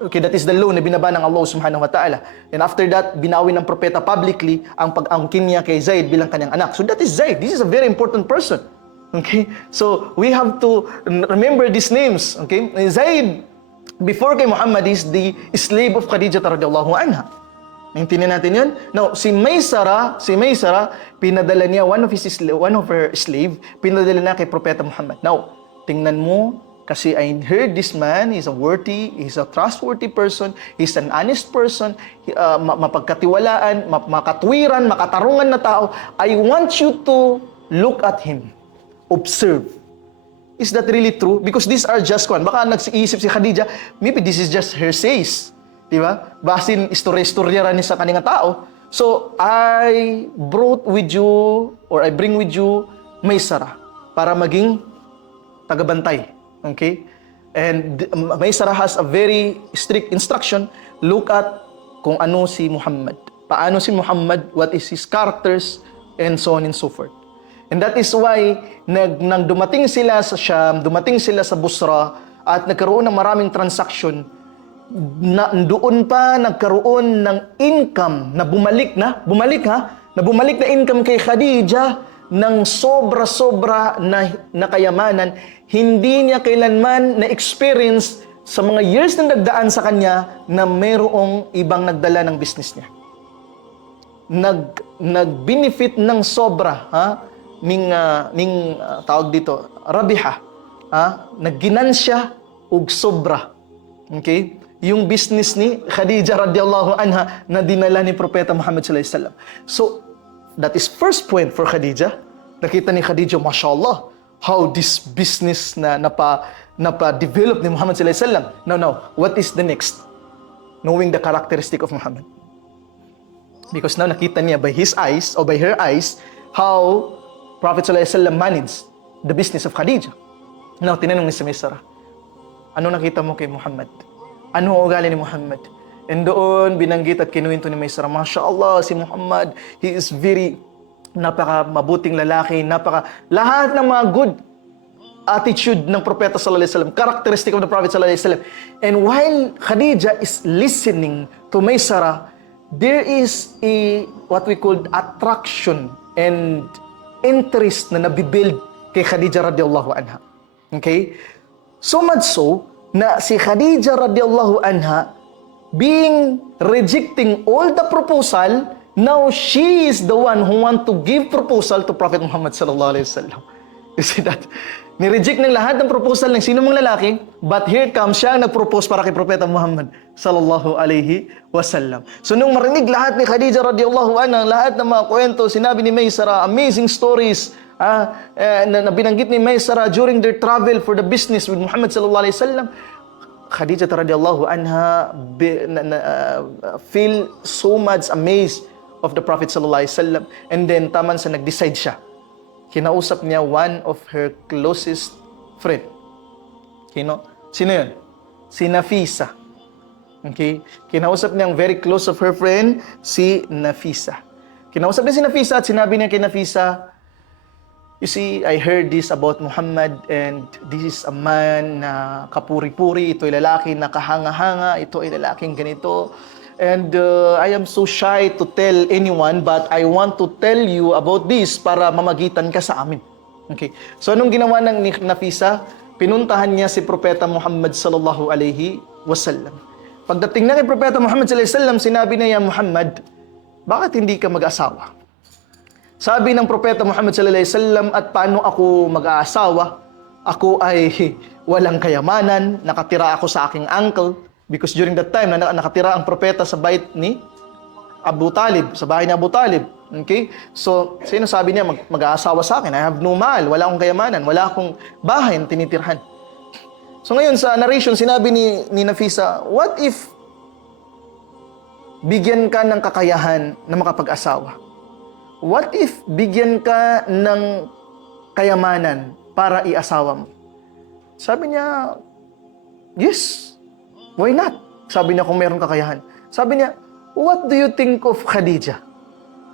Okay, that is the law na binaba ng Allah subhanahu wa ta'ala. And after that, binawi ng propeta publicly ang pag-angkin niya kay Zaid bilang kanyang anak. So that is Zaid. This is a very important person. Okay? So, we have to remember these names. Okay? Zaid, before kay Muhammad, is the slave of Khadija radhiyallahu anha. Naintindihan natin yun? Now, si Maysara, pinadala niya, one of her slave, pinadala niya kay Propeta Muhammad. Now, tingnan mo, kasi I heard this man, he's a trustworthy person, he's an honest person, mapagkatiwalaan, makatwiran, makatarungan na tao. I want you to look at him. Observe. Is that really true? Because these are just one. Baka nag-iisip si Khadija, maybe this is just her says. Diba? Basin istorya-istorya rin sa kanina tao. So, I bring with you Maysara para maging tagabantay. Okay? And Maysara has a very strict instruction. Look at kung ano si Muhammad. Paano si Muhammad, what is his characters, and so on and so forth. And that is why, nang dumating sila sa Sham, dumating sila sa Busra, at nagkaroon ng maraming transaction, doon pa nagkaroon ng income na bumalik na income kay Khadija ng sobra-sobra na kayamanan. Hindi niya kailanman na-experience sa mga years na nagdaan sa kanya na mayroong ibang nagdala ng business niya. Nag-benefit ng sobra, tawag dito, rabiha, nagginansya og sobra. Okay? Yung business ni Khadija radhiyallahu anha na dinala ni Propeta Muhammad sallallahu alaihi wasallam. So, that is first point for Khadija. Nakita ni Khadija, mashallah, how this business na napa-develop ni Muhammad sallallahu alaihi wasallam. Now, what is the next? Knowing the characteristic of Muhammad. Because now nakita niya by his eyes or by her eyes how Prophet sallallahu alaihi wasallam managed the business of Khadija. Now, tinanong ni si Maysara, ano nakita mo kay Muhammad? Ano ang ugali ni Muhammad? And doon, binanggit at kinuwento ni Maysara, mashallah, si Muhammad, he is very napaka-mabuting lalaki, lahat ng mga good attitude ng Propeta sallallahu alaihi wasallam, characteristic of the Prophet sallallahu alaihi wasallam. And while Khadija is listening to Maysara, there is what we call attraction and interest na nabibuild kay Khadija radhiyallahu anha. Okay? So much so, na si Khadija radhiyallahu anha rejecting all the proposal, now she is the one who want to give proposal to Prophet Muhammad sallallahu alaihi wasallam. You see that? Ni-reject ng lahat ng proposal ng sino mong lalaki, but here comes siya ang nag-propose para kay Propeta Muhammad sallallahu alaihi wasallam. So nung marinig lahat ni Khadija radhiyallahu anha, lahat ng mga kwento, sinabi ni Maysara, amazing stories na binanggit ni Maysara during their travel for the business with Muhammad sallallahu alaihi wasallam, Khadija radhiyallahu anha feel so much amazed of the Prophet sallallahu alaihi wasallam, and then taman sa nag-decide siya. Kinausap niya one of her closest friend. Sino yun? Si Nafisa. Okay? Kinausap niya ang very close of her friend, si Nafisa. Kinausap niya si Nafisa at sinabi niya kay Nafisa, you see, I heard this about Muhammad, and this is a man na kapuri-puri, ito ay lalaki na kahanga-hanga, ito ay lalaking ganito. And I am so shy to tell anyone, but I want to tell you about this para mamagitan ka sa amin. Okay. So anong ginawa ng Nafisa? Pinuntahan niya si Propeta Muhammad sallallahu alaihi wasallam. Pagdating na kay Propeta Muhammad sallallahu alaihi wasallam, sinabi niya, Muhammad, bakit hindi ka mag-asawa? Sabi ng Propeta Muhammad sallallahu alaihi wasallam, at paano ako mag-aasawa? Ako ay walang kayamanan, nakatira ako sa aking uncle. Because during that time, nakatira ang propeta sa bayit ni Abu Talib, sa bahay ni Abu Talib. Okay? So, sino sabi niya, mag-aasawa sa akin? I have no mal, wala akong kayamanan, wala akong bahay na tinitirhan. So ngayon, sa narration, sinabi ni Nafisa, what if bigyan ka ng kakayahan na makapag-asawa? What if bigyan ka ng kayamanan para i-asawa mo? Sabi niya, yes. Why not? Sabi niya kung meron kakayahan. Sabi niya, what do you think of Khadija?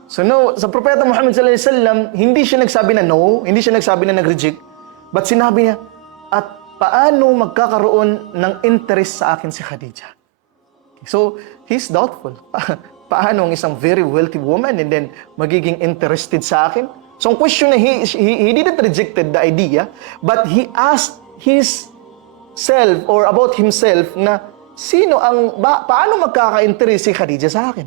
So no, sa Propeta Muhammad sallallahu alaihi wasallam, hindi siya nagsabi na no, hindi siya nagsabi na nag-reject, but sinabi niya, at paano magkakaroon ng interest sa akin si Khadija? So, he's doubtful. Paano ang isang very wealthy woman and then magiging interested sa akin? So, ang question na he didn't rejected the idea, but he asked his self or about himself na paano magkaka-interest si Khadija sa akin?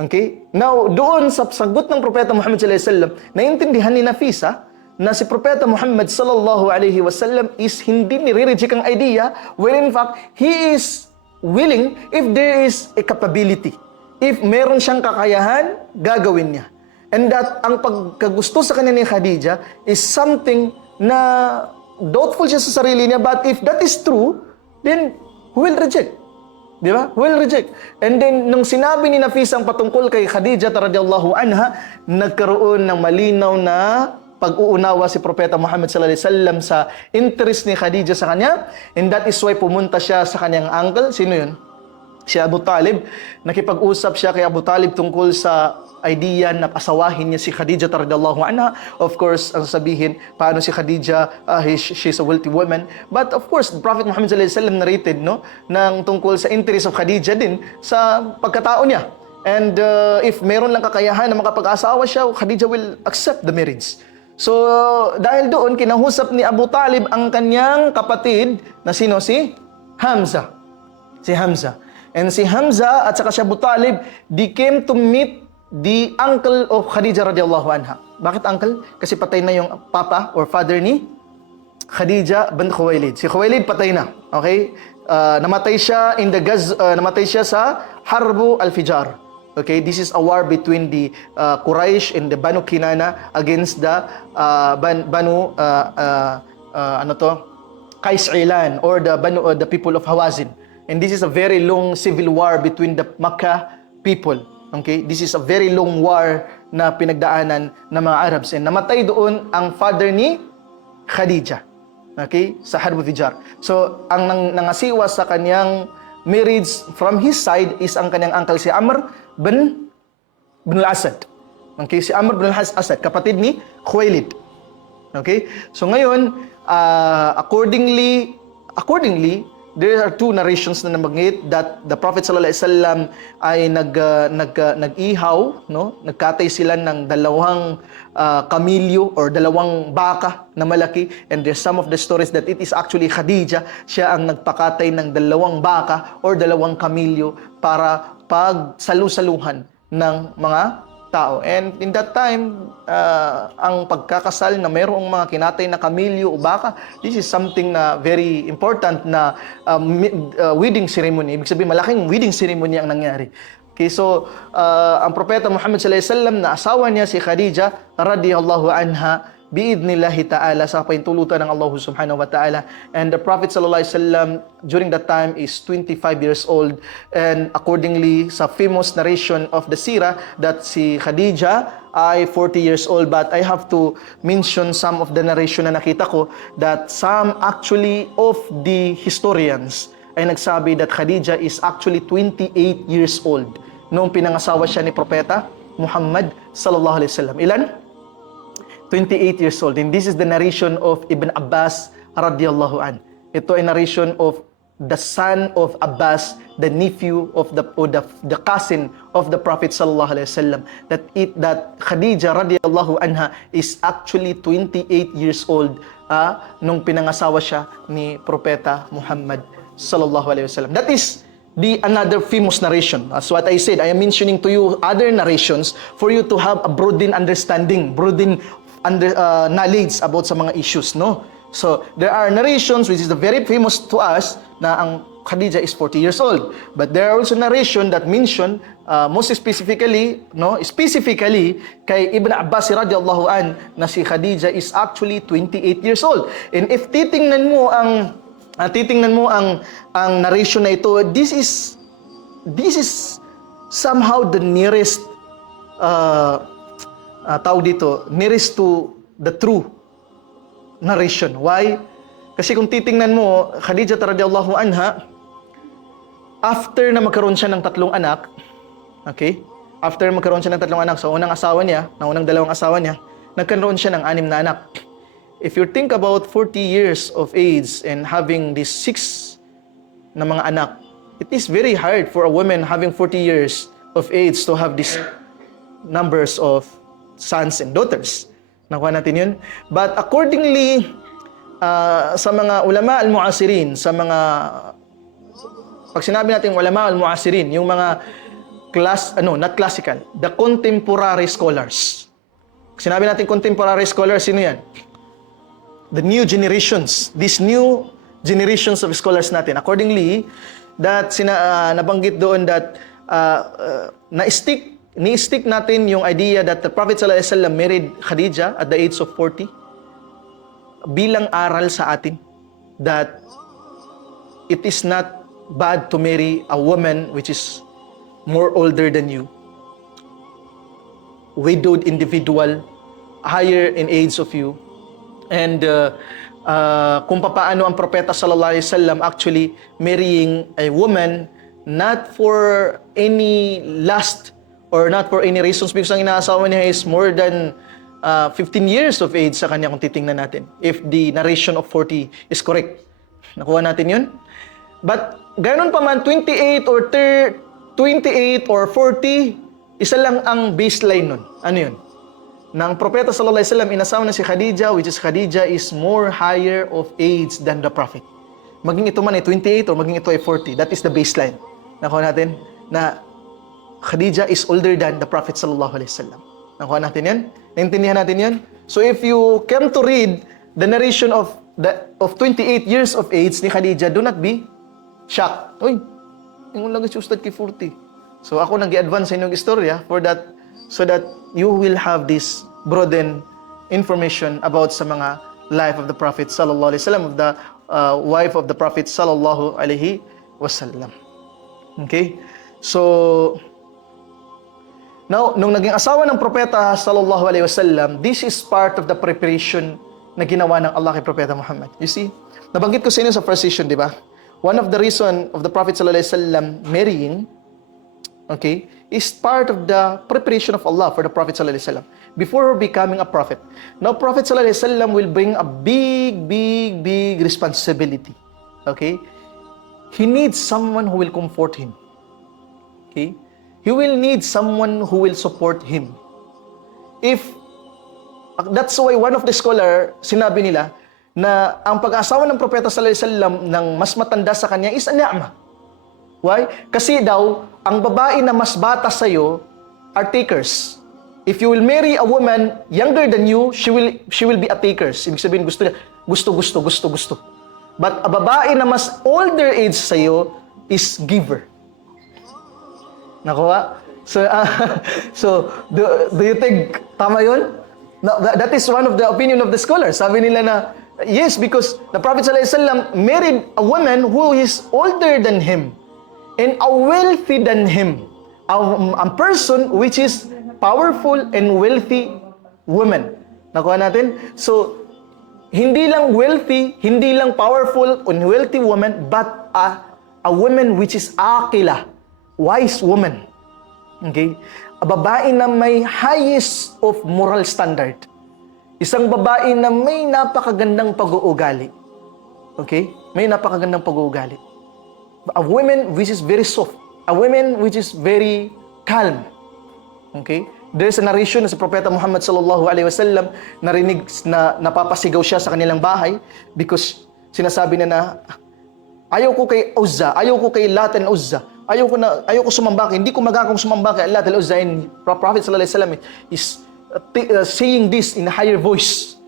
Okay? Now, doon sa sagot ng Propeta Muhammad sallallahu alaihi wasallam, naintindihan ni Nafisa na si Propeta Muhammad sallallahu alaihi wasallam is hindi nire-reject ang idea, where in fact, he is willing if there is a capability. If meron siyang kakayahan, gagawin niya. And that ang pagkagusto sa kanya ni Khadija is something na doubtful siya sa sarili niya, but if that is true, then who will reject? Di ba? Who will reject? And then, nung sinabi ni Nafisa ang patungkol kay Khadija radhiyallahu anha, nagkaroon ng malinaw na pag-uunawa si Propeta Muhammad sallallahu alaihi wasallam sa interest ni Khadija sa kanya, and that is why pumunta siya sa kanyang uncle. Sino yun? Si Abu Talib. Nakipag-usap siya kay Abu Talib tungkol sa idea na asawahin niya si Khadija radhiyallahu anha. Of course, ang sabihin, paano si Khadija, she's a wealthy woman. But of course, the Prophet Muhammad sallallahu alaihi wasallam narrated, no, ng tungkol sa interest of Khadija din sa pagkatao niya. And if meron lang kakayahan na makapag-asawa siya, Khadija will accept the marriage. So, dahil doon, kinahusap ni Abu Talib ang kanyang kapatid na sino? Si Hamza. Si Hamza. And si Hamza at saka si Abu Talib, they came to meet the uncle of Khadija radhiyallahu anha. Bakit uncle? Kasi patay na yung papa or father ni Khadija bint Khuwailid. Si Khuwailid patay na. Okay? Namatay siya namatay siya sa Harbu al-Fijar. Okay, this is a war between the Quraysh and the Banu Kinana against the Qais Ilan or the people of Hawazin. And this is a very long civil war between the Makkah people. Okay, this is a very long war na pinagdaanan ng mga Arabs. And namatay doon ang father ni Khadija. Okay, sa Harb al-Fijar. So, ang nangasiwa sa kanyang marriage from his side is ang kanyang uncle si Amr bin al-Asad. Okay, si Amr bin al-Asad, kapatid ni Khuwailid. Okay? So ngayon, accordingly, there are two narrations na nabanggit that the Prophet sallallahu alaihi wasallam ay nag-ihaw, no? Nagkatay sila ng dalawang kamilyo or dalawang baka na malaki, and there's some of the stories that it is actually Khadija, siya ang nagpakatay ng dalawang baka or dalawang kamilyo para pagsalu-saluhan ng mga tao. And in that time, ang pagkakasal na mayroong mga kinatay na kamilyo o baka, this is something na very important na wedding ceremony. Ibig sabihin, malaking wedding ceremony ang nangyari. Okay, so ang propeta Muhammad sallallahu alaihi wasallam na asawa niya si Khadija radhiyallahu anha biidnillahi ta'ala sa pahintulutan ng Allah subhanahu wa ta'ala. And the Prophet sallallahu alaihi wasallam during that time is 25 years old, and accordingly sa famous narration of the Sirah that si Khadija ay 40 years old. But I have to mention some of the narration na nakita ko that some actually of the historians ay nagsabi that Khadija is actually 28 years old noong pinangasawa siya ni Propeta Muhammad sallallahu alaihi wasallam. Ilan? 28 years old. And this is the narration of Ibn Abbas radiyallahu an. Ito ay narration of the son of Abbas, the nephew of the cousin of the Prophet sallallahu alaihi wasallam, that Khadija radiyallahu anha is actually 28 years old nung pinangasawa siya ni Propeta Muhammad sallallahu alaihi wasallam. That is the another famous narration. As what I said, I am mentioning to you other narrations for you to have a broadened understanding, broadened knowledge about sa mga issues, no? So, there are narrations which is very famous to us na ang Khadija is 40 years old. But there are also narration that mention most specifically kay Ibn Abbas radiyallahu an na si Khadija is actually 28 years old. And if titingnan mo ang narration na ito, this is somehow the nearest nearest to the true narration. Why? Kasi kung titingnan mo, Khadija radhiyallahu anha, after na magkaroon siya ng 3 anak, okay? After magkaroon siya ng 3 anak, so unang dalawang asawa niya, nagkaroon siya ng 6 na anak. If you think about 40 years of age and having these 6 na mga anak, it is very hard for a woman having 40 years of age to have these numbers of sons and daughters. Nakuha natin yun. But accordingly, sa mga ulama al-mu'asirin, pag sinabi natin ulama al-mu'asirin, yung mga not classical, the contemporary scholars. Pag sinabi natin contemporary scholars, sino yan? The new generations, these new generations of scholars natin. Accordingly, that nabanggit doon that ni-stick natin yung idea that the Prophet sallallahu alaihi wasallam married Khadija at the age of 40 bilang aral sa atin that it is not bad to marry a woman which is more older than you, widowed individual, higher in age of you, and kung paano ang Propeta sallallahu alaihi wasallam actually marrying a woman not for any lust or not for any reasons, because ang inaasawa niya is more than 15 years of age sa kanya kung titingnan natin. If the narration of 40 is correct. Nakuha natin yun? But ganoon pa man, 28 or 40, isa lang ang baseline nun. Ano yun? Nang Propeta sallallahu alaihi wasallam inasawa na si Khadija, which is Khadija is more higher of age than the Prophet. Maging ito man ay 28 or maging ito ay 40, that is the baseline. Nakuha natin na Khadija is older than the Prophet sallallahu alaihi wasallam. Nakuha natin yan? Naintindihan natin yan? So if you come to read the narration of 28 years of age ni Khadija, do not be shocked. Uy, yung lagi si Ustad kay 40. So ako nag-advance sa inyong istorya so that you will have this broadened information about sa mga life of the Prophet sallallahu alaihi wasallam, of the wife of the Prophet sallallahu alaihi wasallam. Okay? So now, nung naging asawa ng Propeta sallallahu alaihi wasallam, this is part of the preparation na ginawa ng Allah kay Propeta Muhammad. You see? Nabanggit ko sa inyo sa first session, di ba? One of the reason of the Prophet sallallahu alaihi wasallam marrying, okay, is part of the preparation of Allah for the Prophet sallallahu alaihi wasallam before becoming a prophet. Now, Prophet sallallahu alaihi wasallam will bring a big responsibility. Okay? He needs someone who will comfort him. Okay? He will need someone who will support him. That's why one of the scholar, sinabi nila, na ang pag-asawa ng Propeta sallallahu alaihi wasallam ng mas matanda sa kanya is ni'ma. Why? Kasi daw, ang babae na mas bata sa'yo are takers. If you will marry a woman younger than you, she will be a takers. Ibig sabihin, gusto. But a babae na mas older age sa'yo is giver. Nakuha? So, do you think tama yun? No, that is one of the opinion of the scholars. Sabi nila na, yes, because the Prophet ﷺ married a woman who is older than him and a wealthy than him. A person which is powerful and wealthy woman. Nakuha natin? So, hindi lang wealthy, hindi lang powerful and wealthy woman, but a woman which is akila, wise woman. Okay? A babae na may highest of moral standard. Isang babae na may napakagandang pag-uugali. Okay? May napakagandang pag-uugali. A woman which is very soft. A woman which is very calm. Okay? There's a narration na sa Propeta Muhammad sallallahu alaihi wasallam narinig na napapasigaw siya sa kanilang bahay because sinasabi na ayaw ko kay Uzza, ayaw ko kay Lat and Uzza. Ayaw ko sumamba, hindi ko magagawang sumamba kay Lat and Uzza. And Prophet sallallahu alaihi wasallam is saying this in a higher voice.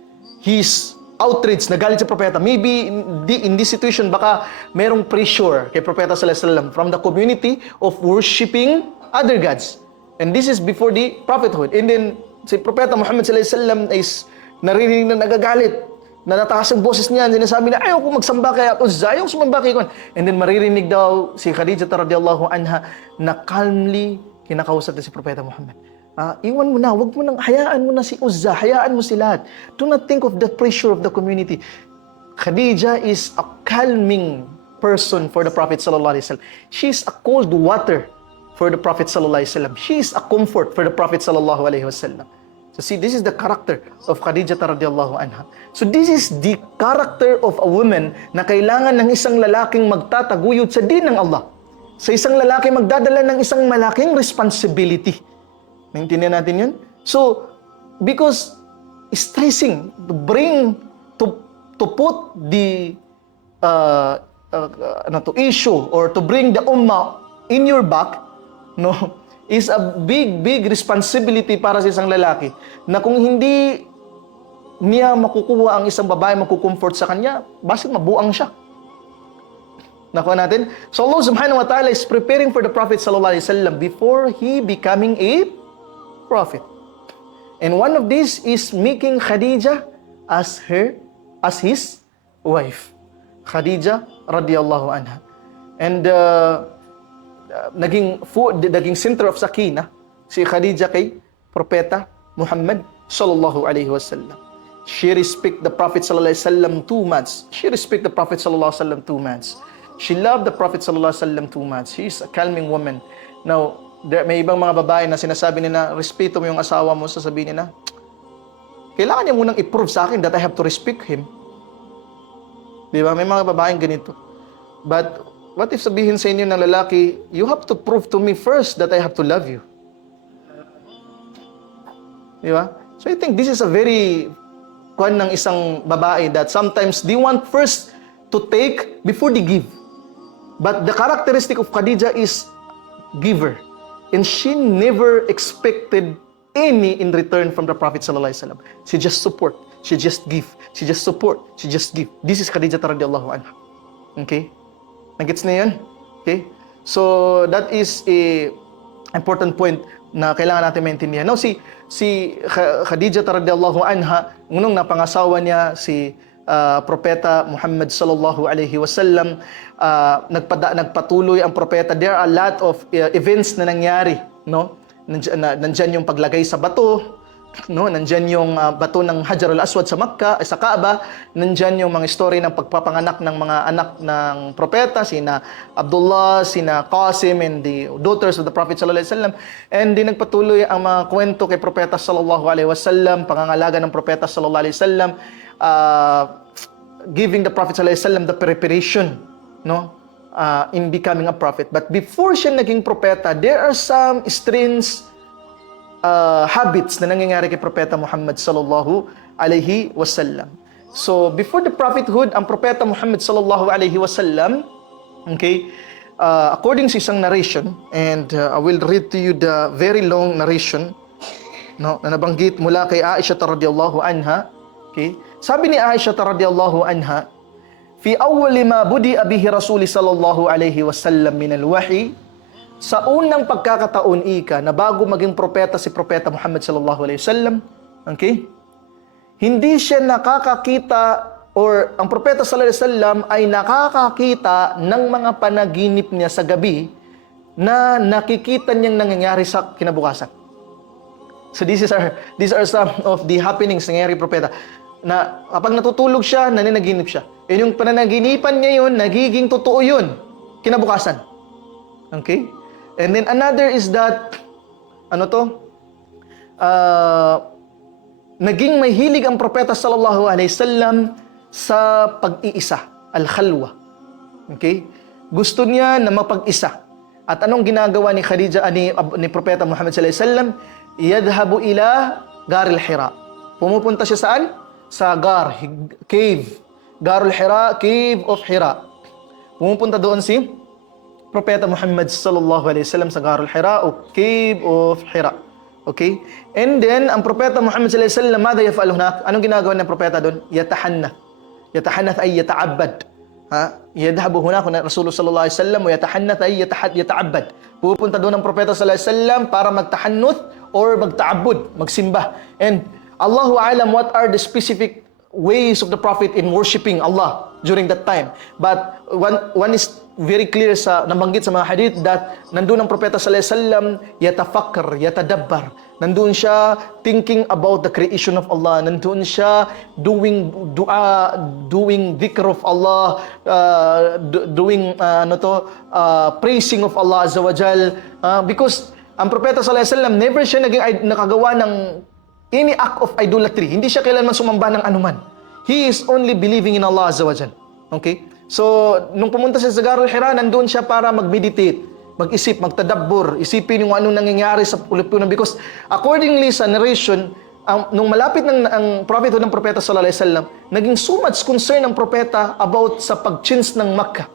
He's outraged, nagalit sa propeta. Maybe in this situation, baka merong pressure kay Propeta sallallahu alaihi wasallam from the community of worshiping other gods. And this is before the prophethood. And then, si Propeta Muhammad sallallahu alaihi wasallam is naririnig na nagagalit, na nataas ang boses niya, sinasabi na, ayaw ko magsamba kay Uzza, ayaw ko sumamba kay Kwan. And then maririnig daw si Khadijah radhiyallahu anha na calmly kinakausap na si Propeta Muhammad. Iwan mo na, wag mo nang, hayaan mo na si Uzza, hayaan mo si lahat. Do not think of the pressure of the community. Khadijah is a calming person for the Prophet sallallahu alaihi wasallam. She is a cold water for the Prophet sallallahu alaihi wasallam. She is a comfort for the Prophet sallallahu alaihi wasallam. So see, this is the character of Khadijah radhiyallahu anha. So this is the character of a woman na kailangan ng isang lalaking magtataguyod sa din ng Allah. Sa isang lalaki magdadala ng isang malaking responsibility. Naintindihan natin yun? So, because stressing to put the issue or to bring the ummah in your back, no, is a big responsibility para sa isang lalaki na kung hindi niya makukuha ang isang babae, makukomfort sa kanya, basit mabuang siya. Nakuha natin? So Allah subhanahu wa ta'ala is preparing for the Prophet sallallahu alaihi wasallam before he becoming a prophet. And one of these is making Khadijah as his wife. Khadijah radhiyallahu anha. And naging center of sakina si Khadijah kay Propeta Muhammad sallallahu alaihi wasallam. She respect the Prophet sallallahu alaihi wasallam too much. She respect the Prophet sallallahu alaihi wasallam too much. She loved the Prophet sallallahu alaihi wasallam too much. She is a calming woman. Now, may ibang mga babae na sinasabi nila, respeto mo yung asawa mo, sasabihin nila, kailangan niya munang i-prove sa akin that I have to respect him. Di ba? May mga babaeng ganito. But what if sabihin sa inyo ng lalaki, you have to prove to me first that I have to love you. Di ba? So I think this is a very kwan ng isang babae that sometimes they want first to take before they give. But the characteristic of Khadijah is giver. And she never expected any in return from the Prophet sallallahu alaihi wasallam. She just support, she just give, she just support, she just give. This is Khadijah radhiyallahu anha. Okay? Nagets na 'yan? Okay? So that is a important point na kailangan natin maintindihan. Now si Khadijah radhiyallahu anha, nung napangasawa niya si Propeta Muhammad sallallahu alaihi wasallam, nagpatuloy ang propeta. There are a lot of events na nangyari, no? Nandiyan yung paglagay sa bato, no? Nandiyan yung bato ng Hajar al-Aswad sa Makkah, sa Kaaba. Nandiyan yung mga story ng pagpapanganak ng mga anak ng propeta, sina Abdullah, sina Qasim, and the daughters of the Prophet sallallahu alaihi wasallam. And din nagpatuloy ang mga kwento kay propeta sallallahu alaihi wasallam, pangangalaga ng propeta sallallahu alaihi wasallam, giving the Prophet sallallahu alaihi wasallam the preparation, no, in becoming a prophet. But before siya naging propeta, there are some strange habits na nangyayari kay Propeta Muhammad sallallahu alaihi wasallam. So before the prophethood, ang Propeta Muhammad sallallahu alaihi wasallam, okay, according sa isang narration, and I will read to you the very long narration. no, na nabanggit mula kay Aisha radhiyallahu anha. Okay? Sabi ni Aisha radhiyallahu anha, fi awwal ma budi'a bihi Rasul sallallahu alaihi wasallam min al-wahy, sa unang pagkakataon ika na bago maging propeta si Propeta Muhammad sallallahu alaihi wasallam, okay? Hindi siya nakakakita, or ang Propeta sallallahu alaihi wasallam ay nakakakita ng mga panaginip niya sa gabi na nakikita niyang nangyayari sa kinabukasan. So these are some of the happenings nangyayari propeta. Na kapag natutulog siya, nananaginip siya. And yung pananaginipan niya yun, nagiging totoo yun kinabukasan. Okay? And then another is that, naging may hilig ang propeta sallallahu alaihi wasallam sa pag-iisa, al-khalwa. Okay? Gusto niya na mapag-isa. At anong ginagawa ni Khadija, ni Propeta Muhammad sallallahu alaihi wasallam? Yadhabu ila Garil Hira. Pumupunta siya saan? Sa cave. Garul Hira, cave of Hira. Pumupunta doon si Propeta Muhammad sallallahu alaihi wasallam sa Garul Hira o cave of Hira. Okay? And then, ang Propeta Muhammad sallallahu alaihi wasallam, mada yaf'al hunak? Anong ginagawa ng propeta doon? Yatahannath. Yatahannath ay yata'abbad. Yadhabu hunaka Rasulullah sallallahu alaihi wasallam wa yatahannath ay yata'abbad. Pupunta doon ang propeta sallallahu alaihi wasallam para magtahannuth or magta'abbud, magsimba. And Allahu a'lam what are the specific ways of the prophet in worshiping Allah during that time. But one is very clear sa nabanggit sa mga hadith that nandun ang propeta sallallahu alaihi wasallam yatafakkar, yatadabbar. Nandun siya thinking about the creation of Allah. Nandun siya doing dua, doing dhikr of Allah, praising of Allah Azza wa Jal. Because ang propeta sallallahu alaihi wasallam never siya nakagawa ng any act of idolatry. Hindi siya kailanman sumamba ng anuman. He is only believing in Allah Azza wa Jal. Okay? So, nung pumunta siya sa Garul Hira, nandun siya para mag-meditate, mag-isip, magtadabbur, isipin yung anong nangyayari sa pulipunan. Because accordingly sa narration, nung malapit ang prophethood ng propeta sallallahu alaihi wasallam, naging so much concern ng propeta about sa pag-change ng Makkah.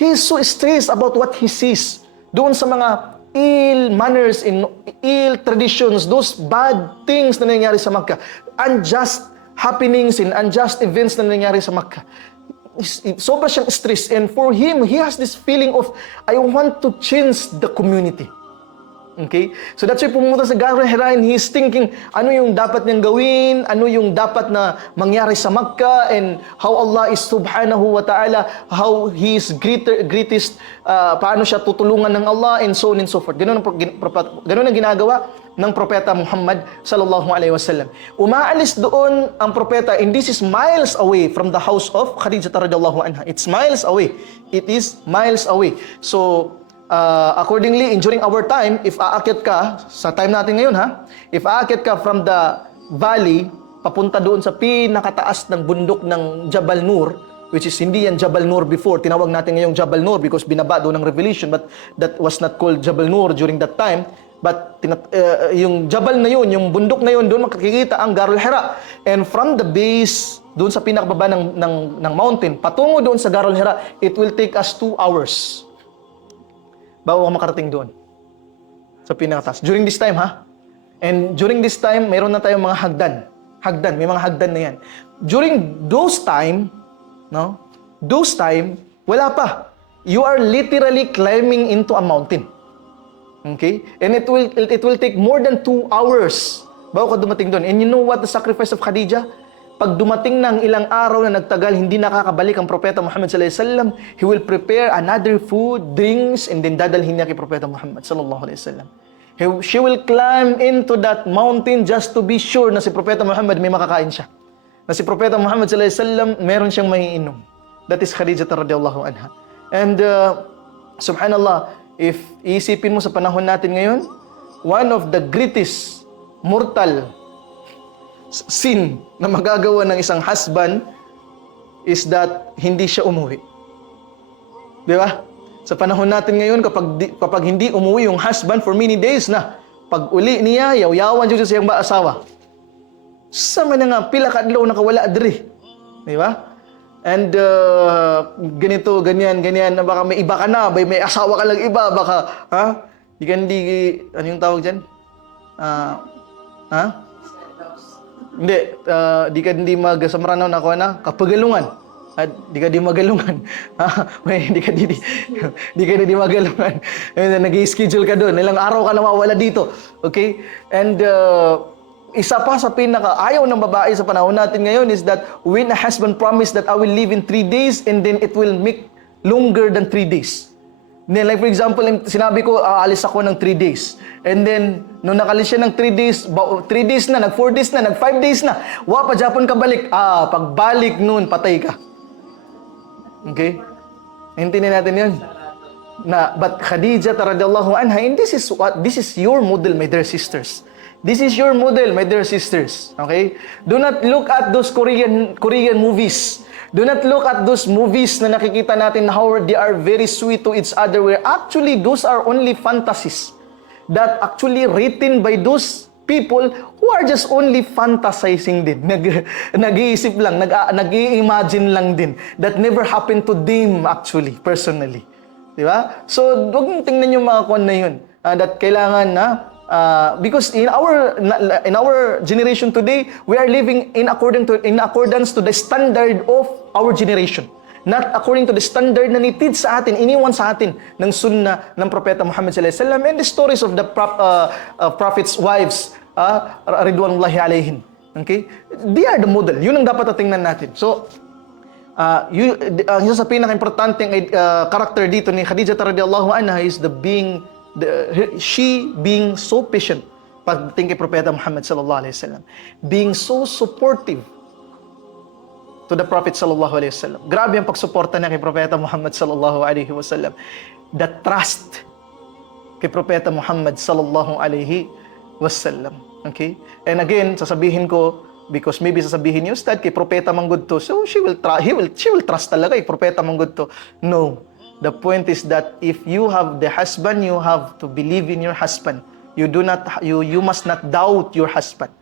He is so stressed about what he sees doon sa mga ill manners and ill traditions, those bad things na nangyayari sa Makkah, unjust happenings and unjust events na nangyayari sa Makkah. Sobra siyang stress, and for him, he has this feeling of, I want to change the community. Okay? So that's why pumunta sa Garul Hira and he's thinking, ano yung dapat niyang gawin, ano yung dapat na mangyari sa Makkah, and how Allah is subhanahu wa ta'ala, how He is greatest, paano siya tutulungan ng Allah, and so on and so forth. Ganun ang ginagawa ng Propeta Muhammad sallallahu alaihi wasallam. Umaalis doon ang propeta, and this is miles away from the house of Khadijah radhiyallahu anha. It's miles away. It is miles away. So, accordingly, during our time, if aakyat ka, sa time natin ngayon if aakyat ka from the valley, papunta doon sa pinakataas ng bundok ng Jabal Nur, which is hindi yan Jabal Nur before, tinawag natin ngayong Jabal Nur because binaba doon ng revelation, but that was not called Jabal Nur during that time. But yung Jabal na yun, yung bundok na yun, doon makikita ang Garul Hira. And from the base, doon sa pinakababa ng mountain, patungo doon sa Garul Hira, it will take us 2 hours bago ka makarating doon sa pinakataas. During this time, And during this time, mayroon na tayong mga hagdan. May mga hagdan na yan. During those time, wala pa. You are literally climbing into a mountain. Okay? And it will take more than 2 hours bago ka dumating doon. And you know what the sacrifice of Khadijah? Pag dumating ng ilang araw na nagtagal, hindi nakakabalik ang Propeta Muhammad sallallahu alaihi wasallam, he will prepare another food, drinks, and then dadalhin niya kay Propeta Muhammad sallallahu alaihi wasallam. She will climb into that mountain just to be sure na si Propeta Muhammad may makakain siya. Na si Propeta Muhammad sallallahu alaihi wasallam meron siyang maiinom. That is Khadijah radhiyallahu anha. And subhanallah, if iisipin mo sa panahon natin ngayon, one of the greatest mortal sin na magagawa ng isang husband is that hindi siya umuwi. Di ba? Sa panahon natin ngayon, kapag hindi umuwi yung husband for many days na, pag uli niya, yaw-yawan dyan sa iyang asawa. Sama na nga, pila kadlaw nakawala diri. Di ba? And ganito, ganyan, na baka may iba ka na, may asawa ka lang iba, baka, ano yung tawag dyan? Ha? Hindi, di sa maranaw na ako na kapagalungan. At di ka di magalungan. May di ka di magalungan. And nag-i-schedule ka doon. Ilang araw ka nawawala dito. Okay? And isa pa sa pinaka-ayaw ng babae sa panahon natin ngayon is that when a husband promised that I will live in 3 days and then it will make longer than 3 days. Then, like for example, sinabi ko, aalis ako ng 3 days. And then, nung nakalis siya ng 3 days, 3 days na, nag 4 days na, nag 5 days na, pa Japon ka balik. Pagbalik nun, patay ka. Okay? Intindihin natin yun. But Khadija radhiyallahu anha, and this is your model, my dear sisters. This is your model, my dear sisters. Okay? Do not look at those Korean movies. Do not look at those movies na nakikita natin how they are very sweet to each other, where actually those are only fantasies that actually written by those people who are just only fantasizing din. Nag-iisip lang, nag-i-imagine lang din. That never happened to them actually, personally. Di ba? So, huwag mong tingnan yung mga kwan na yun. That kailangan na, because in our generation today, we are living in accordance to the standard of our generation. Not according to the standard na nitid sa atin, iniwan sa atin ng sunnah ng Propeta Muhammad sallallahu alaihi wasallam and the stories of the prophets' wives, ridwanullahi alaihim. Okay? They are the model. Yun ang dapat tingnan natin. So, isa sa pinaka-importanteng character dito ni Khadija radhiyallahu anha is she being so patient pagdating kay Propeta Muhammad sallallahu alaihi wasallam, being so supportive to the Prophet sallallahu alaihi wasallam. Grabe ang pagsuporta niya kay Propeta Muhammad sallallahu alaihi wasallam. The trust kay Propeta Muhammad sallallahu alaihi wasallam. Okay? And again, sasabihin ko, because maybe sasabihin niyo, Ustad, kay Propeta manggod to, so she will trust talaga kay Propeta manggod to. No. The point is that if you have the husband, you have to believe in your husband. You must not doubt your husband.